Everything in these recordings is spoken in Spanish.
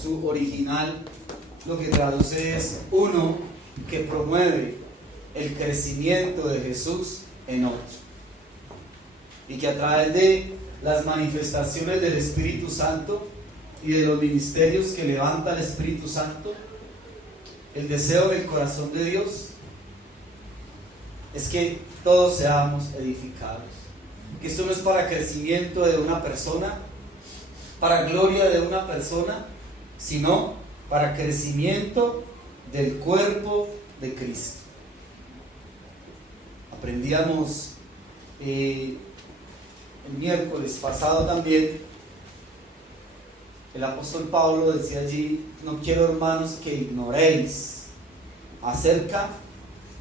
su original lo que traduce es uno que promueve el crecimiento de Jesús en otro, y que a través de las manifestaciones del Espíritu Santo y de los ministerios que levanta el Espíritu Santo, el deseo del corazón de Dios es que todos seamos edificados, que esto no es para crecimiento de una persona, para gloria de una persona, sino para crecimiento del cuerpo de Cristo. Aprendíamos el miércoles pasado también, el apóstol Pablo decía allí: no quiero, hermanos, que ignoréis acerca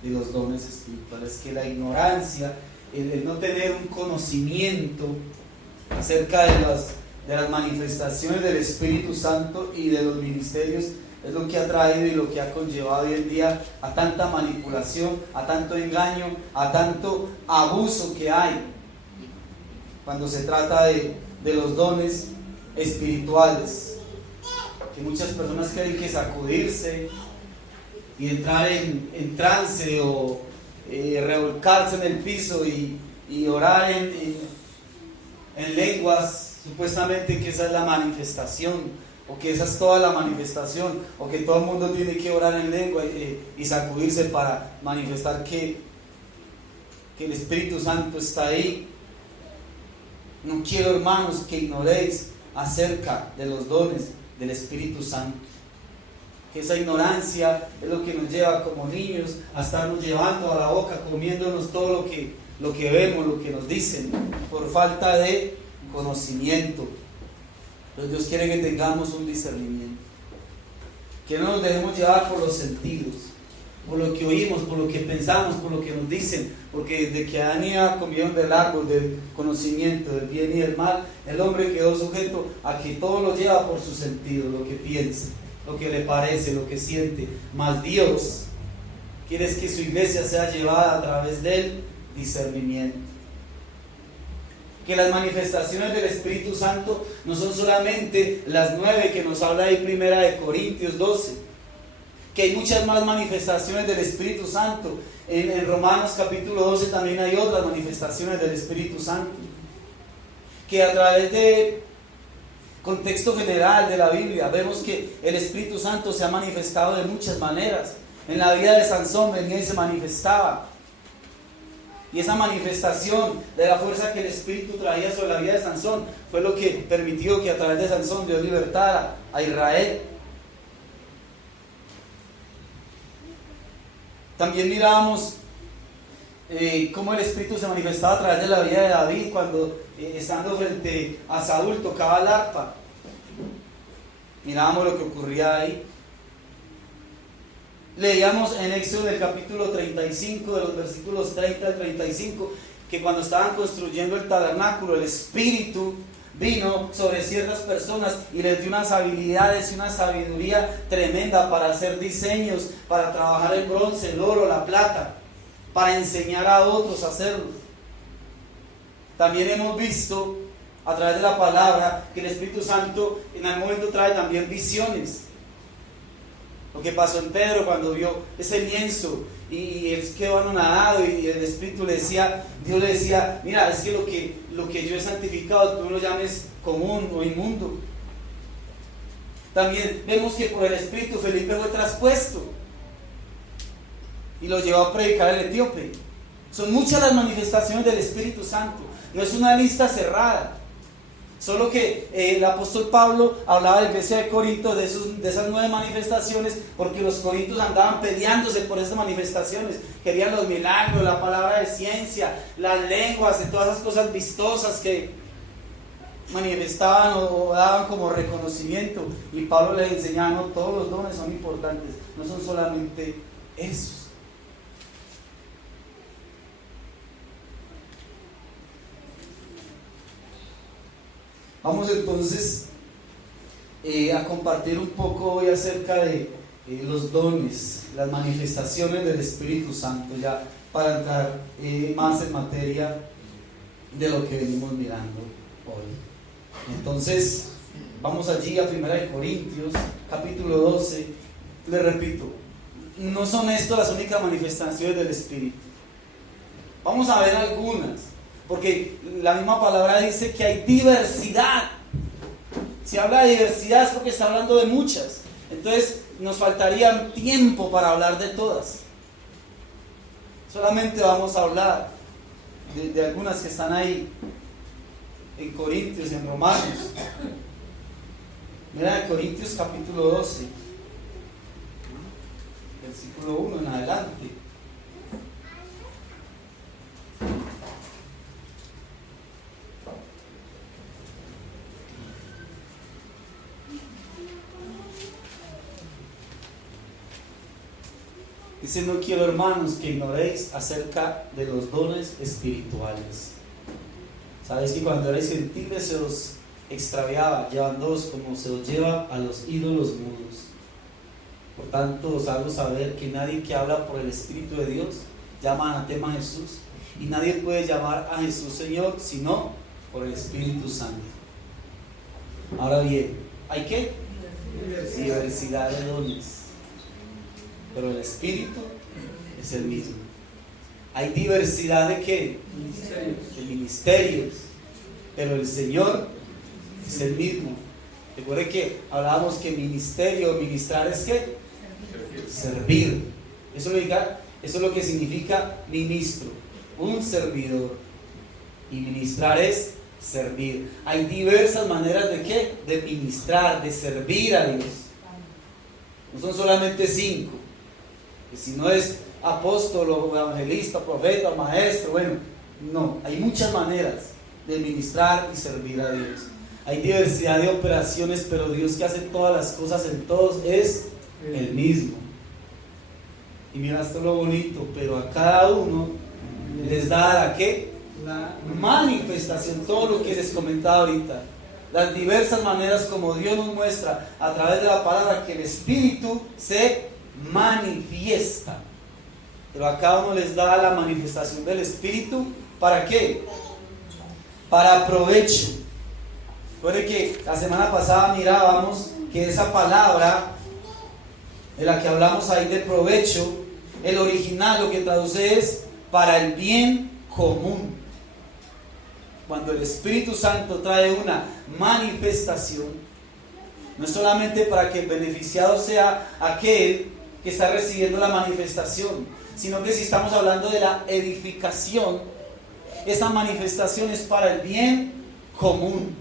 de los dones espirituales, que la ignorancia, el no tener un conocimiento acerca de las manifestaciones del Espíritu Santo y de los ministerios, es lo que ha traído y lo que ha conllevado hoy en día a tanta manipulación, a tanto engaño, a tanto abuso que hay cuando se trata de los dones espirituales, que muchas personas creen que sacudirse y entrar en trance o revolcarse en el piso y orar en lenguas, supuestamente que esa es la manifestación, o que esa es toda la manifestación, o que todo el mundo tiene que orar en lengua y sacudirse para manifestar que el Espíritu Santo está ahí. No quiero, hermanos, que ignoréis acerca de los dones del Espíritu Santo, que esa ignorancia es lo que nos lleva como niños a estarnos llevando a la boca, comiéndonos todo lo que vemos, lo que nos dicen, por falta de conocimiento. Entonces Dios quiere que tengamos un discernimiento, que no nos dejemos llevar por los sentidos, por lo que oímos, por lo que pensamos, por lo que nos dicen, porque desde que Adán y Eva comieron del árbol del conocimiento del bien y del mal, el hombre quedó sujeto a que todo lo lleva por sus sentidos, lo que piensa, lo que le parece, lo que siente. Mas Dios quiere que su iglesia sea llevada a través del discernimiento, que las manifestaciones del Espíritu Santo no son solamente las 9 que nos habla ahí Primera de Corintios 12, que hay muchas más manifestaciones del Espíritu Santo. En Romanos capítulo 12 también hay otras manifestaciones del Espíritu Santo, que a través de contexto general de la Biblia vemos que el Espíritu Santo se ha manifestado de muchas maneras. En la vida de Sansón venía y se manifestaba, y esa manifestación de la fuerza que el Espíritu traía sobre la vida de Sansón fue lo que permitió que a través de Sansón Dios libertara a Israel. También mirábamos cómo el Espíritu se manifestaba a través de la vida de David cuando estando frente a Saúl tocaba el arpa. Mirábamos lo que ocurría ahí. Leíamos en Éxodo del capítulo 35, de los versículos 30 al 35, que cuando estaban construyendo el tabernáculo, el Espíritu vino sobre ciertas personas y les dio unas habilidades y una sabiduría tremenda para hacer diseños, para trabajar el bronce, el oro, la plata, para enseñar a otros a hacerlo. También hemos visto a través de la palabra que el Espíritu Santo en algún momento trae también visiones. Lo que pasó en Pedro cuando vio ese lienzo y él quedó anonadado y el Espíritu le decía, Dios le decía: mira, es que lo que yo he santificado tú lo llames común o inmundo. También vemos que por el Espíritu Felipe fue traspuesto y lo llevó a predicar al etíope. Son muchas las manifestaciones del Espíritu Santo, no es una lista cerrada. Solo que el apóstol Pablo hablaba de la iglesia de Corinto de esas 9 manifestaciones, porque los corintios andaban peleándose por esas manifestaciones. Querían los milagros, la palabra de ciencia, las lenguas, y todas esas cosas vistosas que manifestaban o daban como reconocimiento. Y Pablo les enseñaba: no, todos los dones son importantes, no son solamente esos. Vamos entonces a compartir un poco hoy acerca de los dones, las manifestaciones del Espíritu Santo, ya para entrar más en materia de lo que venimos mirando hoy. Entonces, Vamos allí a 1 Corintios, capítulo 12. Les repito, no son estas las únicas manifestaciones del Espíritu. Vamos a ver algunas, porque la misma palabra dice que hay diversidad. Si habla de diversidad es porque está hablando de muchas. Entonces nos faltaría tiempo para hablar de todas. Solamente vamos a hablar de algunas que están ahí en Corintios, en Romanos. Mira, Corintios capítulo 12, versículo 1 en adelante. Dice: no quiero, hermanos, que ignoréis acerca de los dones espirituales. Sabéis que cuando erais gentiles se os extraviaba, llevándoos como se os lleva a los ídolos mudos. Por tanto, os hago saber que nadie que habla por el Espíritu de Dios llama anatema a Jesús, y nadie puede llamar a Jesús Señor sino por el Espíritu Santo. Ahora bien, ¿hay qué? Diversidad de dones, pero el Espíritu es el mismo. Hay diversidad de ¿qué? De ministerios, pero el Señor es el mismo. Recuerde que hablábamos que ministerio, ministrar es ¿qué? Servir. Eso es lo que significa ministro, un servidor. Y ministrar es servir. Hay diversas maneras de ¿qué? De ministrar, de servir a Dios. No son solamente 5. Que si no es apóstol, evangelista, profeta, maestro, bueno, no, hay muchas maneras de ministrar y servir a Dios. Hay diversidad de operaciones, pero Dios, que hace todas las cosas en todos, es el mismo. Y mira esto lo bonito, pero a cada uno les da la ¿qué? La manifestación, todo lo que les comentaba ahorita, las diversas maneras como Dios nos muestra a través de la palabra que el Espíritu se manifiesta. Pero a cada uno les da la manifestación del Espíritu. ¿Para qué? Para provecho. Recuerde que la semana pasada mirábamos que esa palabra de la que hablamos ahí de provecho, el original lo que traduce es para el bien común. Cuando el Espíritu Santo trae una manifestación, no es solamente para que el beneficiado sea aquel que está recibiendo la manifestación, sino que si estamos hablando de la edificación, esa manifestación es para el bien común,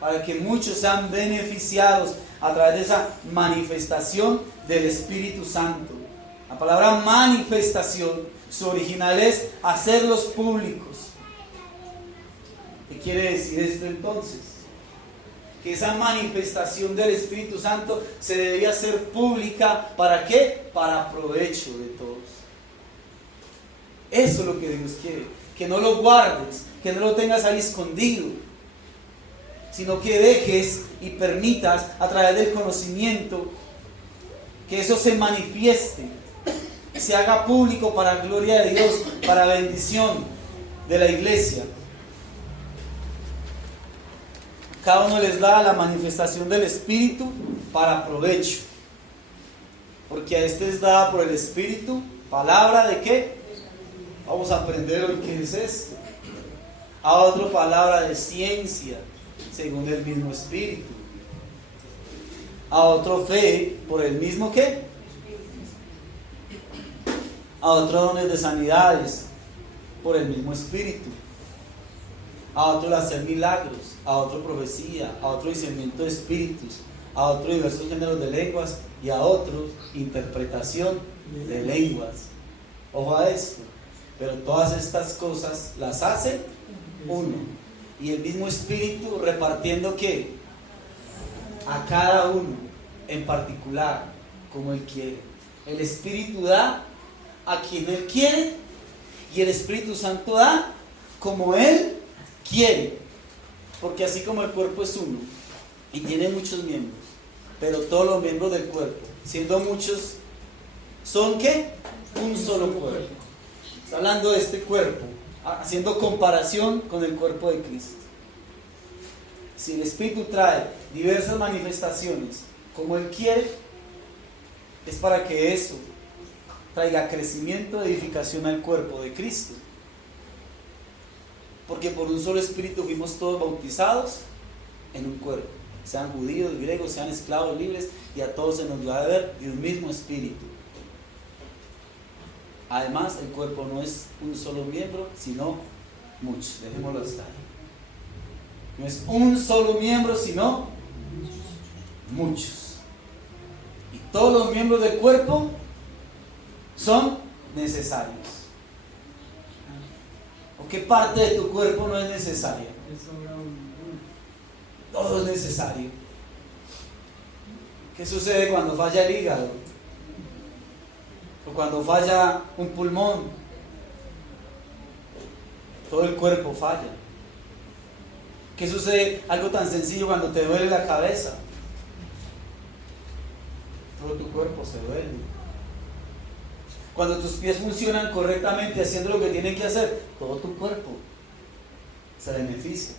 para que muchos sean beneficiados a través de esa manifestación del Espíritu Santo. La palabra manifestación, su original es hacerlos públicos. ¿Qué quiere decir esto entonces? Que esa manifestación del Espíritu Santo se debía hacer pública. ¿Para qué? Para provecho de todos. Eso es lo que Dios quiere. Que no lo guardes, que no lo tengas ahí escondido, sino que dejes y permitas a través del conocimiento que eso se manifieste, se haga público para gloria de Dios, para bendición de la iglesia. Cada uno les da la manifestación del Espíritu para provecho, porque a este es dada por el Espíritu palabra de ¿qué? Vamos a aprender hoy qué es esto. A otro palabra de ciencia según el mismo Espíritu. A otro fe por el mismo ¿qué? A otro dones de sanidades por el mismo Espíritu. A otro el hacer milagros, a otro profecía, a otro discernimiento de espíritus, a otro diversos géneros de lenguas y a otros interpretación de lenguas. Ojo a esto, pero todas estas cosas las hace uno, y el mismo Espíritu repartiendo ¿qué? A cada uno en particular como Él quiere. El Espíritu da a quien Él quiere, y el Espíritu Santo da como Él quiere, porque así como el cuerpo es uno y tiene muchos miembros, pero todos los miembros del cuerpo, siendo muchos, son ¿qué? Un solo cuerpo. Está hablando de este cuerpo, haciendo comparación con el cuerpo de Cristo. si el Espíritu trae diversas manifestaciones como Él quiere, es para que eso traiga crecimiento, edificación al cuerpo de Cristo. Porque por un solo Espíritu fuimos todos bautizados en un cuerpo, sean judíos, griegos, sean esclavos, libres, y a todos se nos dio a beber de un mismo Espíritu. Además, el cuerpo no es un solo miembro, sino muchos. Dejémoslo hasta ahí. No es un solo miembro, sino muchos. Y todos los miembros del cuerpo son necesarios. ¿O qué parte de tu cuerpo no es necesaria? Todo es necesario. ¿Qué sucede cuando falla el hígado? O cuando falla un pulmón. Todo el cuerpo falla. ¿Qué sucede? Algo tan sencillo cuando te duele la cabeza. Todo tu cuerpo se duele. Cuando tus pies funcionan correctamente haciendo lo que tienen que hacer, todo tu cuerpo se beneficia.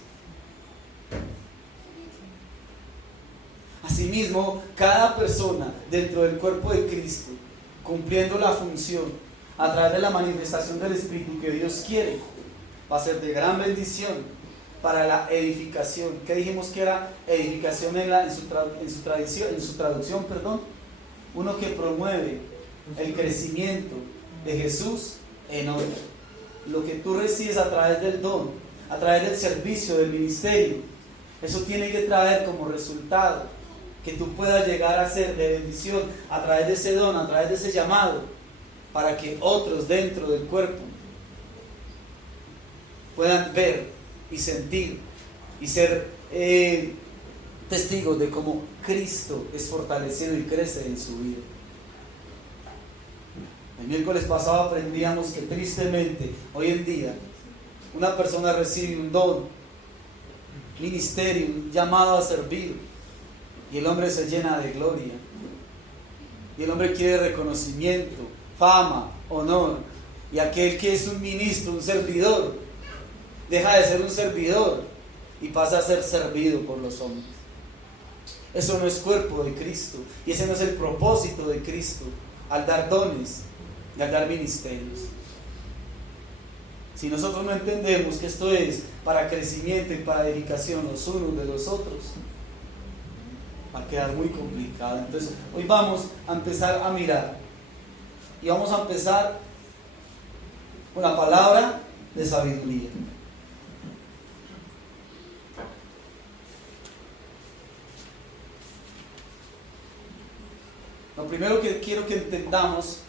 Asimismo, cada persona dentro del cuerpo de Cristo, cumpliendo la función a través de la manifestación del Espíritu que Dios quiere, va a ser de gran bendición para la edificación. ¿Qué dijimos que era edificación en su traducción? Uno que promueve el crecimiento de Jesús en otro. Lo que tú recibes a través del don, a través del servicio, del ministerio, eso tiene que traer como resultado que tú puedas llegar a ser de bendición a través de ese don, a través de ese llamado, para que otros dentro del cuerpo puedan ver y sentir y ser testigos de cómo Cristo es fortalecido y crece en su vida. El miércoles pasado aprendíamos que tristemente hoy en día una persona recibe un don, ministerio, un llamado a servir, y el hombre se llena de gloria, y el hombre quiere reconocimiento, fama, honor, y aquel que es un ministro, un servidor, deja de ser un servidor y pasa a ser servido por los hombres. Eso no es cuerpo de Cristo, y ese no es el propósito de Cristo al dar dones y al dar ministerios. Si nosotros no entendemos que esto es para crecimiento y para edificación los unos de los otros, va a quedar muy complicado. Entonces hoy vamos a empezar a mirar, y vamos a empezar con la palabra de sabiduría. Lo primero que quiero que entendamos,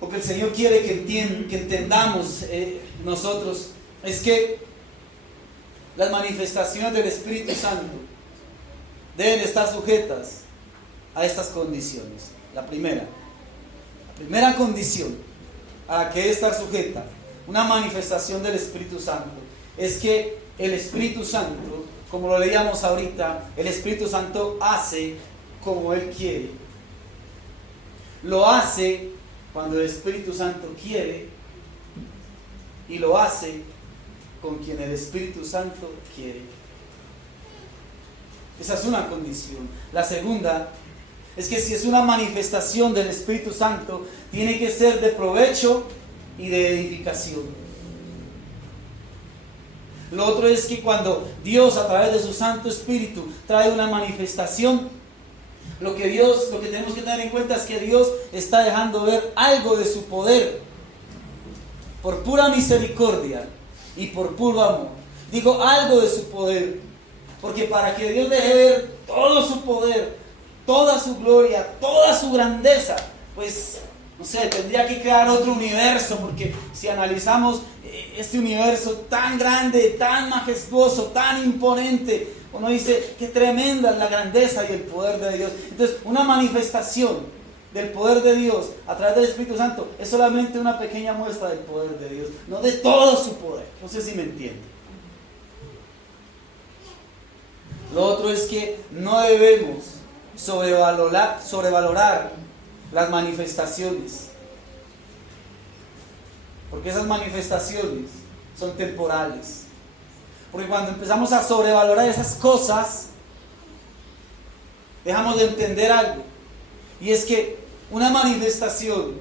porque el Señor quiere que entendamos nosotros, es que las manifestaciones del Espíritu Santo deben estar sujetas a estas condiciones. La primera condición a la que debe estar sujeta una manifestación del Espíritu Santo es que el Espíritu Santo, como lo leíamos ahorita, el Espíritu Santo hace como Él quiere. Lo hace cuando el Espíritu Santo quiere, y lo hace con quien el Espíritu Santo quiere. Esa es una condición. La segunda es que si es una manifestación del Espíritu Santo, tiene que ser de provecho y de edificación. Lo otro es que cuando Dios, a través de su Santo Espíritu, trae una manifestación, lo que tenemos que tener en cuenta es que Dios está dejando ver algo de su poder, por pura misericordia y por puro amor. Digo algo de su poder, porque para que Dios deje ver todo su poder, toda su gloria, toda su grandeza, pues, no sé, tendría que crear otro universo, porque si analizamos este universo tan grande, tan majestuoso, tan imponente, uno dice, qué tremenda es la grandeza y el poder de Dios. Entonces, una manifestación del poder de Dios a través del Espíritu Santo es solamente una pequeña muestra del poder de Dios, no de todo su poder. No sé si me entienden. Lo otro es que no debemos sobrevalorar las manifestaciones, porque esas manifestaciones son temporales. Porque cuando empezamos a sobrevalorar esas cosas, dejamos de entender algo. Y es que una manifestación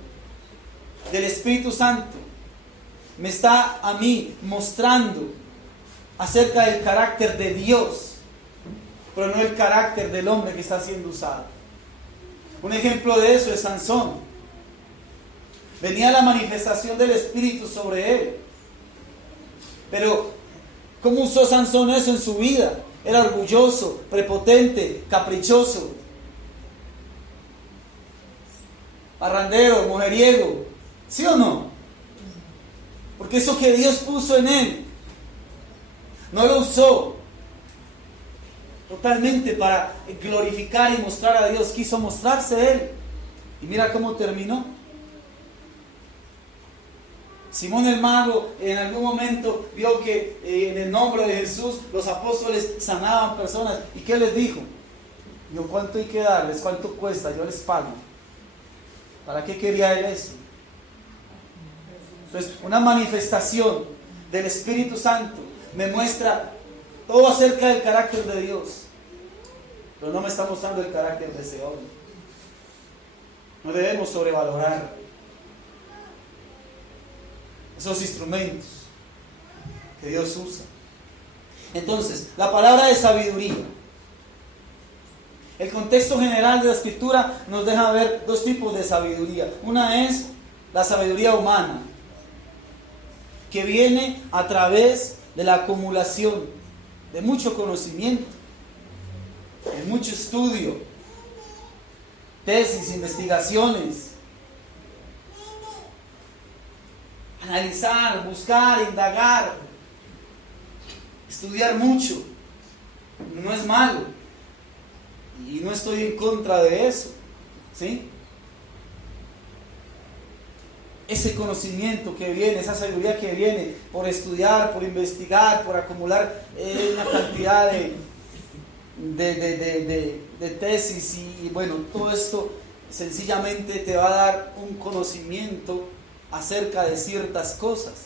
del Espíritu Santo me está a mí mostrando acerca del carácter de Dios, pero no el carácter del hombre que está siendo usado. Un ejemplo de eso es Sansón. Venía la manifestación del Espíritu sobre él. Pero, ¿cómo usó Sansón eso en su vida? Era orgulloso, prepotente, caprichoso, parrandero, mujeriego. ¿Sí o no? Porque eso que Dios puso en él, no lo usó totalmente para glorificar y mostrar a Dios. Quiso mostrarse él. Y mira cómo terminó. Simón el mago en algún momento vio que en el nombre de Jesús los apóstoles sanaban personas. ¿Y qué les dijo? Yo, ¿cuánto hay que darles? ¿Cuánto cuesta? Yo les pago. ¿Para qué quería él eso? Entonces, una manifestación del Espíritu Santo me muestra todo acerca del carácter de Dios, pero no me está mostrando el carácter de ese hombre. No debemos sobrevalorar esos instrumentos que Dios usa. Entonces, la palabra de sabiduría. El contexto general de la Escritura nos deja ver dos tipos de sabiduría. Una es la sabiduría humana, que viene a través de la acumulación de mucho conocimiento, de mucho estudio, tesis, investigaciones, analizar, buscar, indagar, estudiar mucho. No es malo y no estoy en contra de eso, ¿sí? Ese conocimiento que viene, esa sabiduría que viene por estudiar, por investigar, por acumular una cantidad de tesis y bueno, todo esto sencillamente te va a dar un conocimiento acerca de ciertas cosas.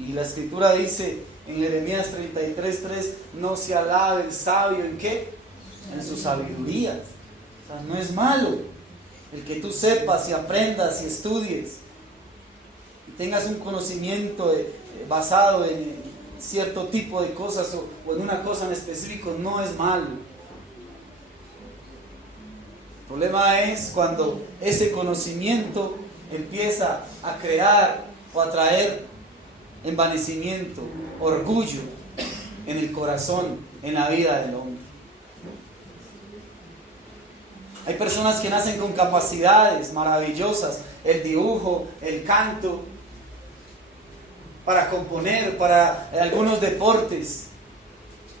Y la Escritura dice en Jeremías 33:3, no se alabe el sabio ¿en qué? En su sabiduría. O sea, no es malo el que tú sepas y aprendas y estudies y tengas un conocimiento basado en cierto tipo de cosas o en una cosa en específico, no es malo. El problema es cuando ese conocimiento empieza a crear o a traer envanecimiento, orgullo en el corazón, en la vida del hombre. Hay personas que nacen con capacidades maravillosas, el dibujo, el canto, para componer, para algunos deportes.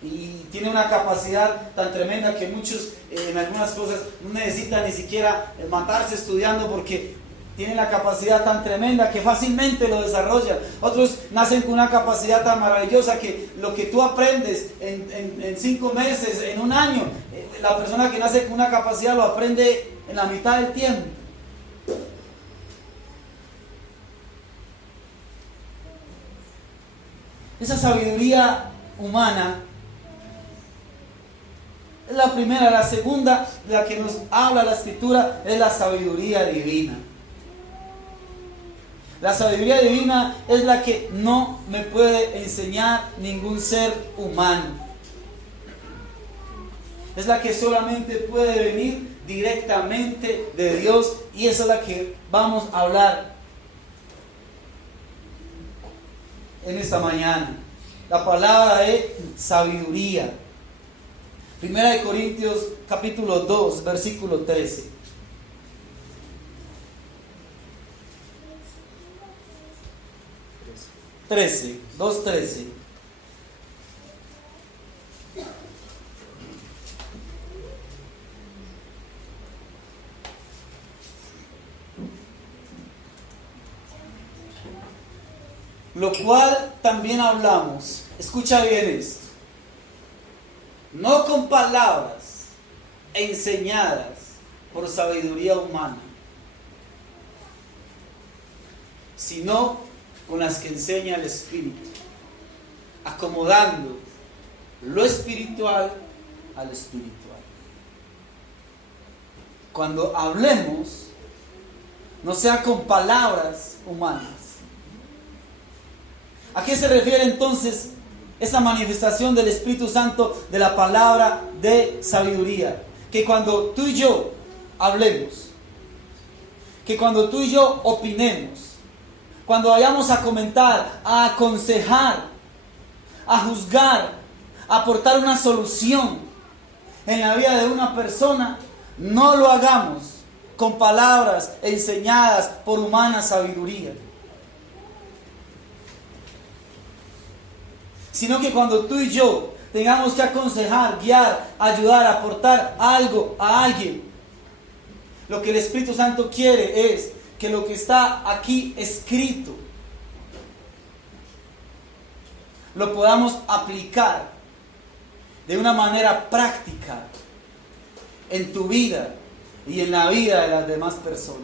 Y tiene una capacidad tan tremenda que muchos en algunas cosas no necesitan ni siquiera matarse estudiando porque tienen la capacidad tan tremenda que fácilmente lo desarrollan. Otros nacen con una capacidad tan maravillosa que lo que tú aprendes en 5 meses, en un año, la persona que nace con una capacidad lo aprende en la mitad del tiempo. Esa sabiduría humana es la primera. La segunda, de la que nos habla la Escritura, es la sabiduría divina. La sabiduría divina es la que no me puede enseñar ningún ser humano. Es la que solamente puede venir directamente de Dios, y esa es la que vamos a hablar en esta mañana. La palabra de sabiduría. Primera de Corintios capítulo 2, versículo 13. 2:13. Lo cual también hablamos, escucha bien esto, no con palabras enseñadas por sabiduría humana, sino con las que enseña el Espíritu, acomodando lo espiritual a lo espiritual. Cuando hablemos, no sea con palabras humanas. ¿A qué se refiere entonces esa manifestación del Espíritu Santo de la palabra de sabiduría? Que cuando tú y yo hablemos, que cuando tú y yo opinemos, cuando vayamos a comentar, a aconsejar, a juzgar, a aportar una solución en la vida de una persona, no lo hagamos con palabras enseñadas por humana sabiduría, sino que cuando tú y yo tengamos que aconsejar, guiar, ayudar, aportar algo a alguien, lo que el Espíritu Santo quiere es que lo que está aquí escrito lo podamos aplicar de una manera práctica en tu vida y en la vida de las demás personas.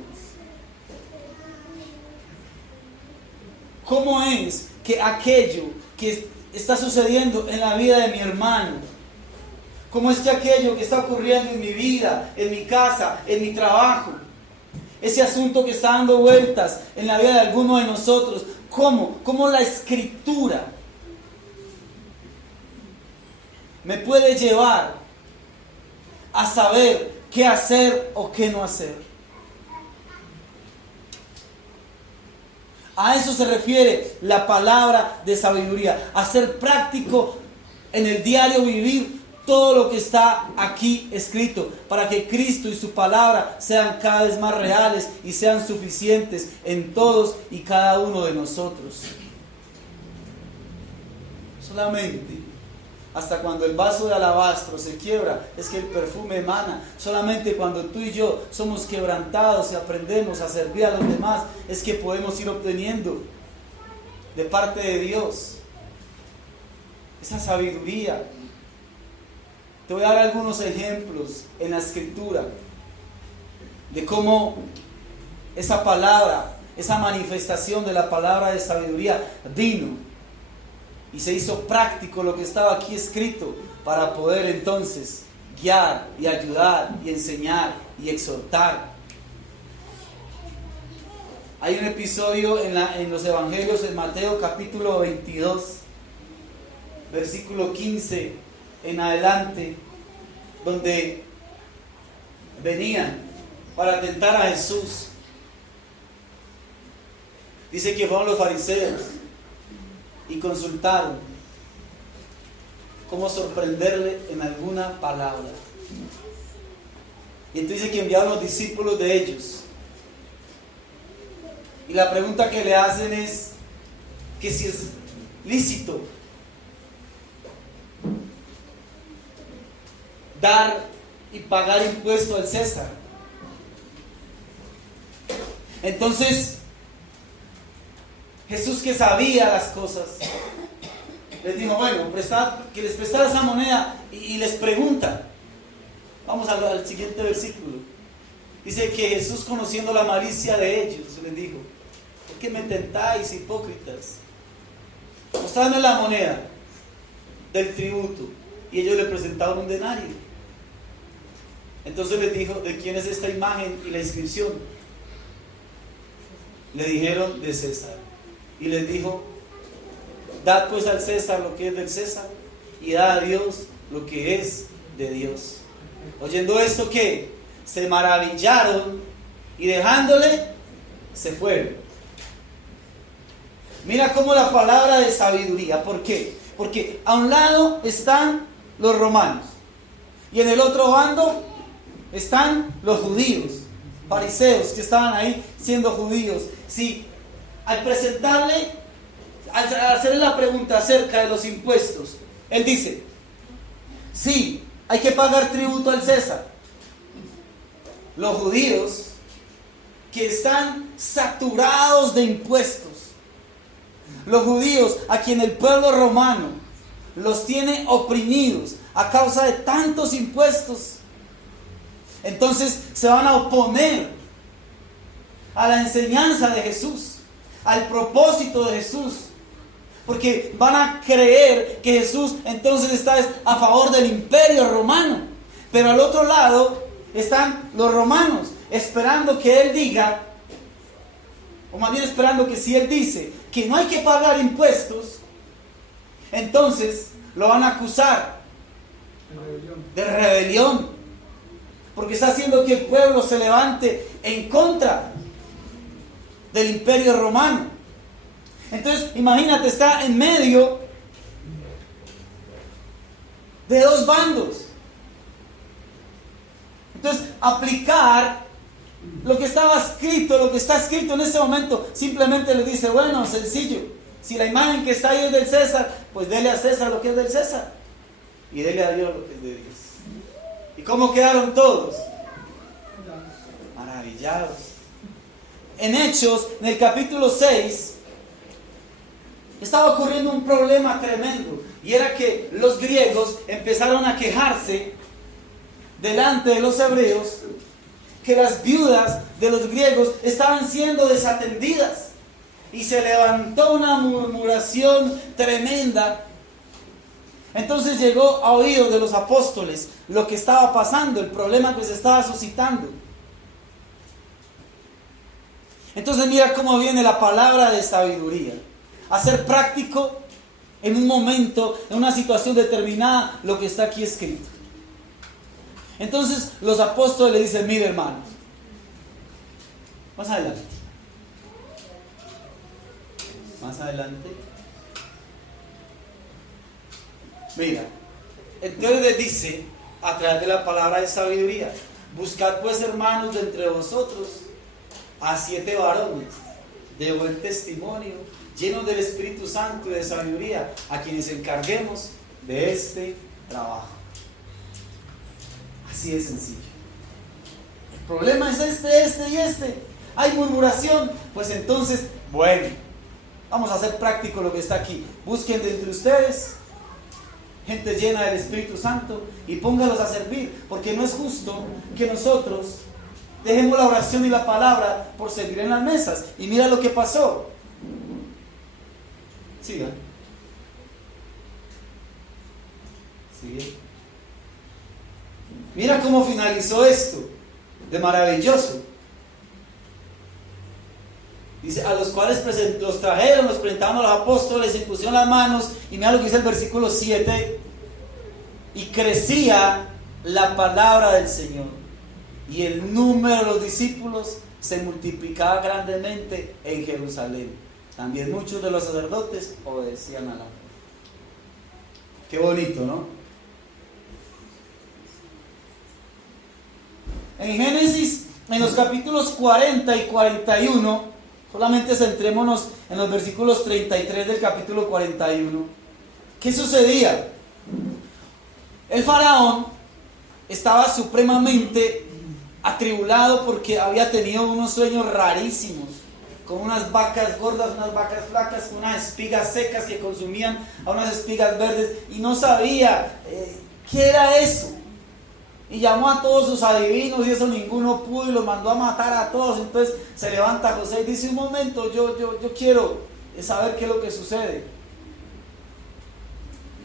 ¿Cómo es que aquello que está sucediendo en la vida de mi hermano, cómo es que aquello que está ocurriendo en mi vida, en mi casa, en mi trabajo, ese asunto que está dando vueltas en la vida de alguno de nosotros, cómo la Escritura me puede llevar a saber qué hacer o qué no hacer? A eso se refiere la palabra de sabiduría, a ser práctico en el diario vivir todo lo que está aquí escrito, para que Cristo y su palabra sean cada vez más reales y sean suficientes en todos y cada uno de nosotros. Solamente hasta cuando el vaso de alabastro se quiebra es que el perfume emana. Solamente cuando tú y yo somos quebrantados y aprendemos a servir a los demás es que podemos ir obteniendo de parte de Dios esa sabiduría. Te voy a dar algunos ejemplos en la Escritura de cómo esa palabra, esa manifestación de la palabra de sabiduría vino y se hizo práctico lo que estaba aquí escrito para poder entonces guiar y ayudar y enseñar y exhortar. Hay un episodio en los Evangelios en Mateo capítulo 22, versículo 15 en adelante, donde venían para tentar a Jesús. Dice que fueron los fariseos y consultaron cómo sorprenderle en alguna palabra. Y entonces dice que enviaron los discípulos de ellos. Y la pregunta que le hacen es que si es lícito dar y pagar impuesto al César. Entonces Jesús, que sabía las cosas, les dijo, bueno, que les prestara esa moneda y les pregunta. Vamos al siguiente versículo. Dice que Jesús, conociendo la malicia de ellos, les dijo, ¿por qué me tentáis, hipócritas? Mostradme la moneda del tributo. Y ellos le presentaron un denario. Entonces les dijo, ¿de quién es esta imagen y la inscripción? Le dijeron, de César. Y les dijo, dad pues al César lo que es del César y dad a Dios lo que es de Dios. Oyendo esto, ¿qué? Se maravillaron y dejándole, se fueron. Mira cómo la palabra de sabiduría. ¿Por qué? Porque a un lado están los romanos y en el otro bando están los judíos, fariseos que estaban ahí siendo judíos. Si al presentarle, al hacerle la pregunta acerca de los impuestos, él dice, sí, hay que pagar tributo al César. Los judíos, que están saturados de impuestos, los judíos a quien el pueblo romano los tiene oprimidos a causa de tantos impuestos, entonces se van a oponer a la enseñanza de Jesús, al propósito de Jesús, porque van a creer que Jesús entonces está a favor del imperio romano. Pero al otro lado están los romanos, esperando que Él diga, o más bien esperando que si Él dice que no hay que pagar impuestos, entonces lo van a acusar de rebelión, porque está haciendo que el pueblo se levante en contra del imperio romano. Entonces, imagínate, está en medio de dos bandos. Entonces, aplicar lo que estaba escrito, lo que está escrito en ese momento, simplemente le dice, bueno, sencillo, si la imagen que está ahí es del César, pues dele a César lo que es del César, y dele a Dios lo que es de Dios. ¿Y cómo quedaron todos? Maravillados. En Hechos, en el capítulo 6, estaba ocurriendo un problema tremendo, y era que los griegos empezaron a quejarse delante de los hebreos que las viudas de los griegos estaban siendo desatendidas, y se levantó una murmuración tremenda. Entonces llegó a oídos de los apóstoles lo que estaba pasando, el problema que se estaba suscitando. Entonces mira cómo viene la palabra de sabiduría, hacer práctico en un momento, en una situación determinada, lo que está aquí escrito. Entonces los apóstoles le dicen, mire hermanos, más adelante, mira, entonces les dice, a través de la palabra de sabiduría, buscad pues hermanos de entre vosotros a 7 varones de buen testimonio, llenos del Espíritu Santo y de sabiduría, a quienes encarguemos de este trabajo. Así de sencillo. El problema es este y este. Hay murmuración. Pues entonces, bueno, vamos a hacer práctico lo que está aquí. Busquen de entre ustedes gente llena del Espíritu Santo y póngalos a servir, porque no es justo que nosotros dejemos la oración y la palabra por servir en las mesas. Y mira lo que pasó. Siga. Sigue. Mira cómo finalizó esto, de maravilloso. Dice, a los cuales los trajeron, los presentaron a los apóstoles, impusieron las manos, y mira lo que dice el versículo 7, y crecía la palabra del Señor, y el número de los discípulos se multiplicaba grandemente en Jerusalén. También muchos de los sacerdotes obedecían a la fe. Qué bonito, ¿no? En Génesis, en los capítulos 40 y 41, solamente centrémonos en los versículos 33 del capítulo 41. ¿Qué sucedía? El faraón estaba supremamente atribulado porque había tenido unos sueños rarísimos, con unas vacas gordas, unas vacas flacas, con unas espigas secas que consumían a unas espigas verdes, y no sabía qué era eso. Y llamó a todos sus adivinos y eso ninguno pudo, y los mandó a matar a todos. Entonces se levanta José y dice, un momento, yo quiero saber qué es lo que sucede.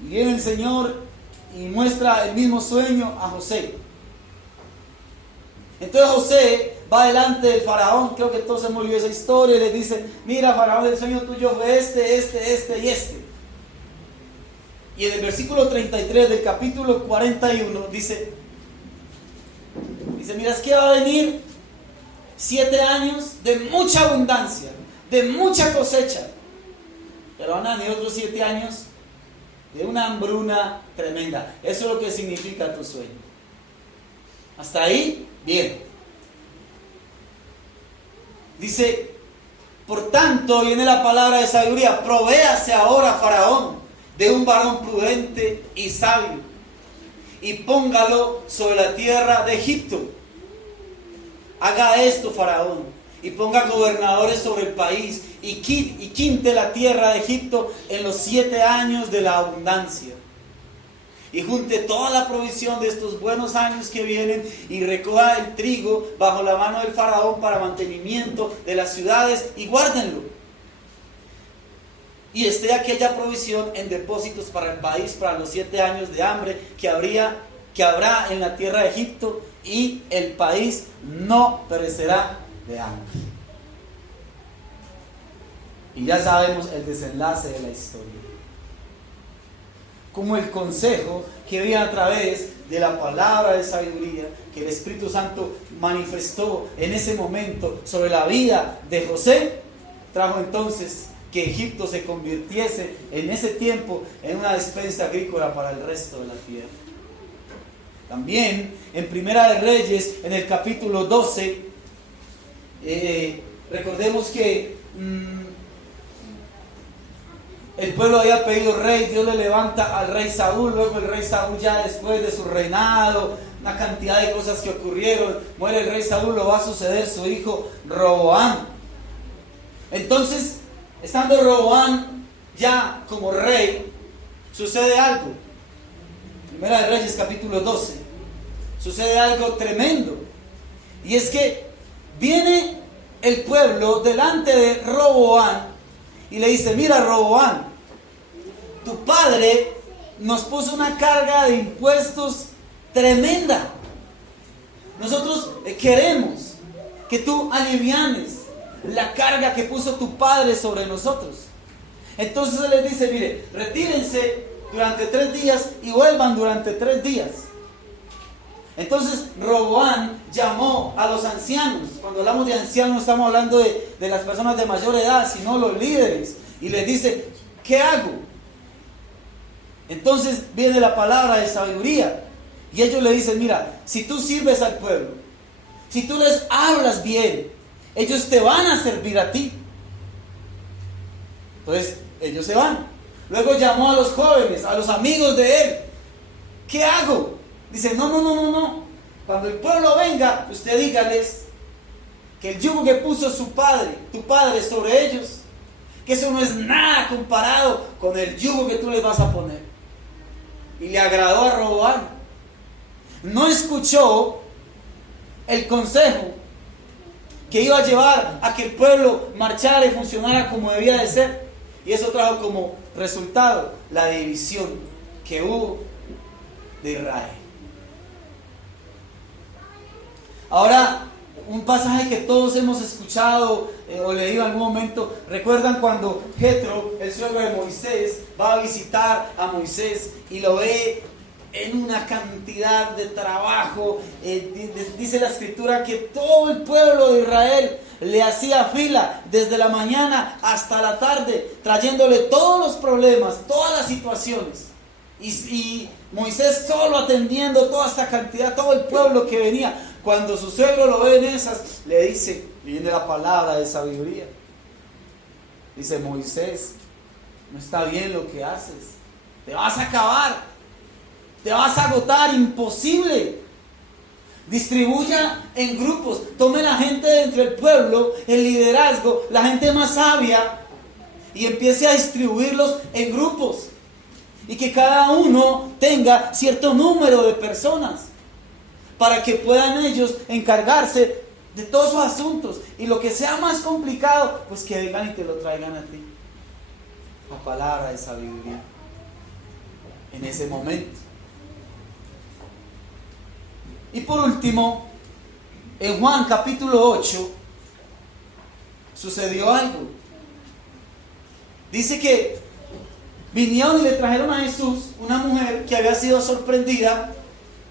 Y viene el Señor y muestra el mismo sueño a José. Entonces José va delante del faraón, creo que todos hemos leído esa historia, y le dice, mira faraón, el sueño tuyo fue este y este. Y en el versículo 33 del capítulo 41 dice, mira, es que va a venir 7 años de mucha abundancia, de mucha cosecha, pero van a venir otros 7 años de una hambruna tremenda. Eso es lo que significa tu sueño. Hasta ahí, bien. Dice, por tanto, viene la palabra de sabiduría, provéase ahora faraón de un varón prudente y sabio, y póngalo sobre la tierra de Egipto. Haga esto faraón, y ponga gobernadores sobre el país, y quinte la tierra de Egipto en los 7 años de la abundancia, y junte toda la provisión de estos buenos años que vienen, y recoja el trigo bajo la mano del faraón para mantenimiento de las ciudades, y guárdenlo. y esté aquella provisión en depósitos para el país para los 7 años de hambre que habrá en la tierra de Egipto, y el país no perecerá de hambre. Y ya sabemos el desenlace de la historia. Como el consejo que viene a través de la palabra de sabiduría que el Espíritu Santo manifestó en ese momento sobre la vida de José, trajo entonces que Egipto se convirtiese en ese tiempo en una despensa agrícola para el resto de la tierra. También en Primera de Reyes, en el capítulo 12, recordemos que el pueblo había pedido rey, Dios le levanta al rey Saúl, luego el rey Saúl ya después de su reinado, una cantidad de cosas que ocurrieron, muere el rey Saúl, lo va a suceder su hijo Roboam. Entonces, estando Roboam ya como rey, sucede algo. Primera de Reyes capítulo 12, sucede algo tremendo, y es que viene el pueblo delante de Roboam y le dice: mira, Roboam, tu padre nos puso una carga de impuestos tremenda. Nosotros queremos que tú alivianes la carga que puso tu padre sobre nosotros. Entonces él les dice: mire, retírense durante 3 días y vuelvan durante 3 días. Entonces Roboam llamó a los ancianos. Cuando hablamos de ancianos no estamos hablando de las personas de mayor edad, sino los líderes, y les dice: ¿qué hago? Entonces viene la palabra de sabiduría, y ellos le dicen: mira, si tú sirves al pueblo, si tú les hablas bien, ellos te van a servir a ti. Entonces ellos se van. Luego llamó a los jóvenes, a los amigos de él: ¿qué hago? Dice: no. Cuando el pueblo venga, usted dígales que el yugo que puso tu padre sobre ellos, que eso no es nada comparado con el yugo que tú les vas a poner. Y le agradó a Roboam. No escuchó el consejo que iba a llevar a que el pueblo marchara y funcionara como debía de ser. Y eso trajo como resultado la división que hubo de Israel. Ahora, un pasaje que todos hemos escuchado o leído en algún momento. ¿Recuerdan cuando Jetro, el suegro de Moisés, va a visitar a Moisés y lo ve en una cantidad de trabajo? Dice la escritura que todo el pueblo de Israel le hacía fila desde la mañana hasta la tarde, trayéndole todos los problemas, todas las situaciones. Y Moisés solo atendiendo toda esta cantidad, todo el pueblo que venía. Cuando su suegro lo ve en esas, le dice, viene la palabra de sabiduría. Dice: Moisés, no está bien lo que haces. Te vas a acabar. Te vas a agotar, imposible. Distribuya en grupos. Tome la gente de entre el pueblo, el liderazgo, la gente más sabia, y empiece a distribuirlos en grupos. Y que cada uno tenga cierto número de personas, para que puedan ellos encargarse de todos sus asuntos. Y lo que sea más complicado, pues que vengan y te lo traigan a ti. La palabra de sabiduría en ese momento. Y por último, en Juan capítulo 8 sucedió algo. Dice que vinieron y le trajeron a Jesús una mujer que había sido sorprendida.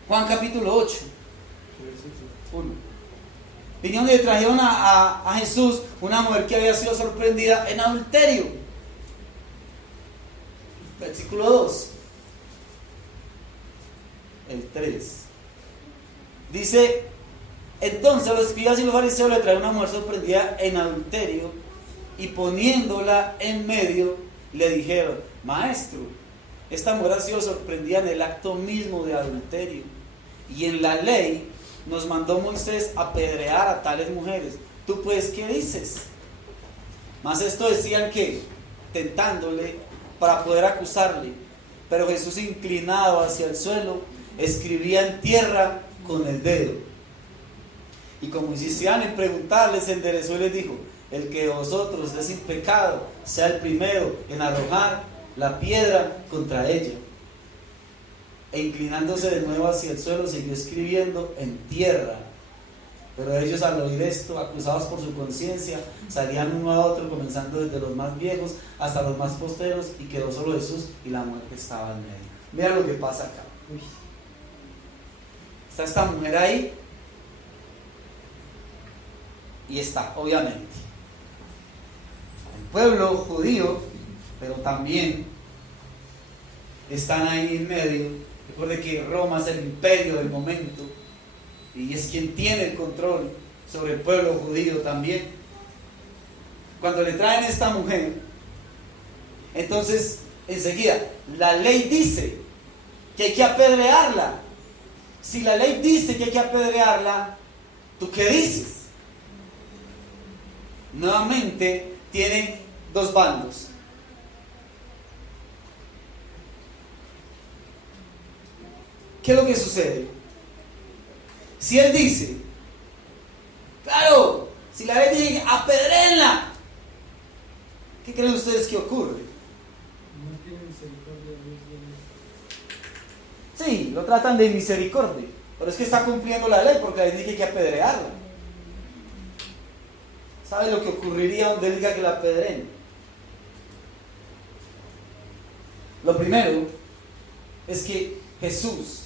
Juan capítulo 8. 1. Vinieron y le trajeron a Jesús una mujer que había sido sorprendida en adulterio. Versículo 2. El 3. Dice: entonces los escribas y los fariseos le trajeron una mujer sorprendida en adulterio, y poniéndola en medio, le dijeron: Maestro, esta mujer ha sido sorprendida en el acto mismo de adulterio, y en la ley nos mandó Moisés apedrear a tales mujeres. ¿Tú pues qué dices? Mas esto decían que, tentándole para poder acusarle. Pero Jesús, inclinado hacia el suelo, escribía en tierra con el dedo. Y como insistían en preguntarle, se enderezó y les dijo: el que de vosotros es sin pecado, sea el primero en arrojar la piedra contra ella. E inclinándose de nuevo hacia el suelo, siguió escribiendo en tierra. Pero ellos, al oír esto, acusados por su conciencia, salían uno a otro, comenzando desde los más viejos hasta los más posteros, y quedó solo Jesús y la muerte estaba en medio. Mira lo que pasa acá. Está esta mujer ahí, y está, obviamente, el pueblo judío, pero también están ahí en medio. Recuerde que Roma es el imperio del momento, y es quien tiene el control sobre el pueblo judío también. Cuando le traen a esta mujer, entonces enseguida la ley dice que hay que apedrearla. Si la ley dice que hay que apedrearla, ¿tú qué dices? Nuevamente tienen dos bandos. ¿Qué es lo que sucede? Si él dice, claro, si la ley dice apedréenla, ¿qué creen ustedes que ocurre? No tiene misericordia de Dios. Sí, lo tratan de misericordia, pero es que está cumpliendo la ley, porque la ley dice que hay que apedrearla. ¿Sabe lo que ocurriría donde él diga que la apedreen? Lo primero es que Jesús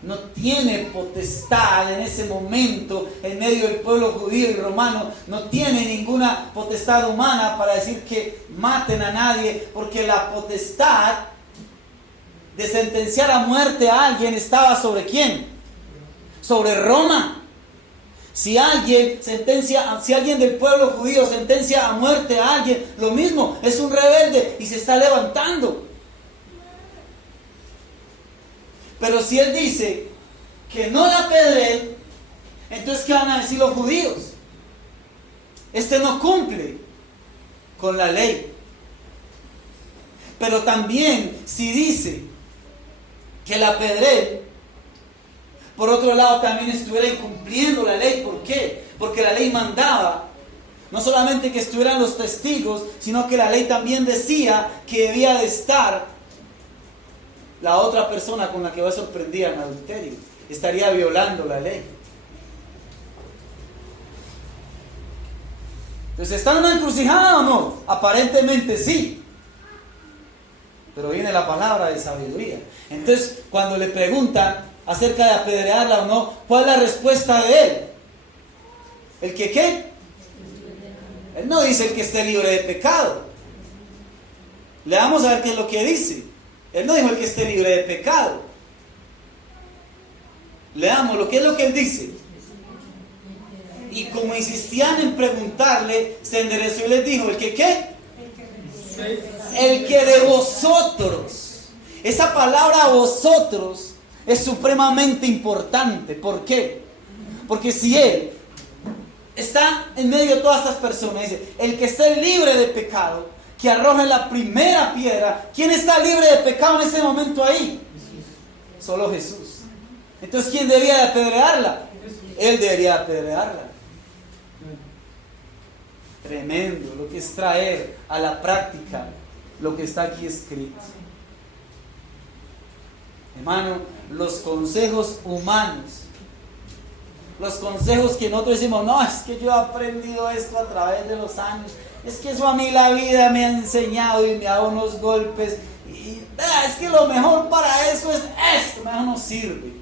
no tiene potestad en ese momento en medio del pueblo judío y romano, no tiene ninguna potestad humana para decir que maten a nadie, porque la potestad de sentenciar a muerte a alguien estaba ¿sobre quién? Sobre Roma. Si alguien del pueblo judío sentencia a muerte a alguien, lo mismo, es un rebelde y se está levantando. Pero si él dice que no la apedreen, entonces ¿qué van a decir los judíos? Este no cumple con la ley. Pero también si dice que la apedreen, por otro lado también estuviera incumpliendo la ley. ¿Por qué? Porque la ley mandaba no solamente que estuvieran los testigos, sino que la ley también decía que debía de estar la otra persona con la que va sorprendida en adulterio. Estaría violando la ley. Entonces, ¿está en una encrucijada o no? Aparentemente sí. Pero viene la palabra de sabiduría. Entonces, cuando le preguntan acerca de apedrearla o no, ¿cuál es la respuesta de él? ¿El que qué? Él no dice el que esté libre de pecado. Le vamos a ver qué es lo que dice. Él no dijo el que esté libre de pecado. Leamos lo que es lo que él dice. Y como insistían en preguntarle, se enderezó y les dijo, ¿el que qué? El que de vosotros. Esa palabra vosotros es supremamente importante. ¿Por qué? Porque si él está en medio de todas estas personas, dice, el que esté libre de pecado, que arroje la primera piedra. ¿Quién está libre de pecado en ese momento ahí? Jesús. Solo Jesús. Entonces, ¿quién debía de apedrearla? Jesús. Él debería de apedrearla. Tremendo lo que es traer a la práctica lo que está aquí escrito. Hermano, los consejos humanos, los consejos que nosotros decimos, no, es que yo he aprendido esto a través de los años, es que eso a mí la vida me ha enseñado y me ha dado unos golpes, y es que lo mejor para eso es esto, mejor no sirve.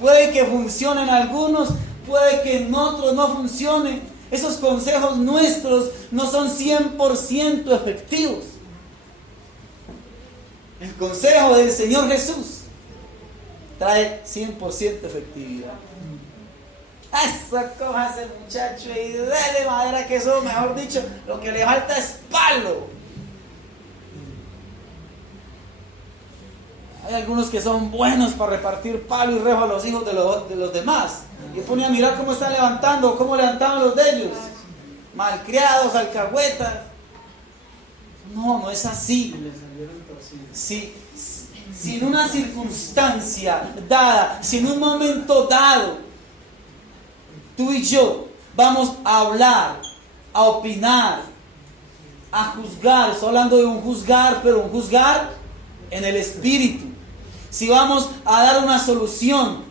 Puede que funcionen algunos, puede que en otros no funcionen. Esos consejos nuestros no son 100% efectivos. El consejo del Señor Jesús trae 100% efectividad. Eso coja ese muchacho y dele madera, que eso, mejor dicho, lo que le falta es palo. Hay algunos que son buenos para repartir palo y rejo a los hijos de los demás. Y pone a mirar cómo están levantando, cómo levantaban los de ellos. Malcriados, alcahuetas. No, no es así. Si en una circunstancia dada, si en un momento dado, tú y yo vamos a hablar a opinar, a juzgar. Estoy hablando de un juzgar, pero un juzgar en el espíritu. Si vamos a dar una solución,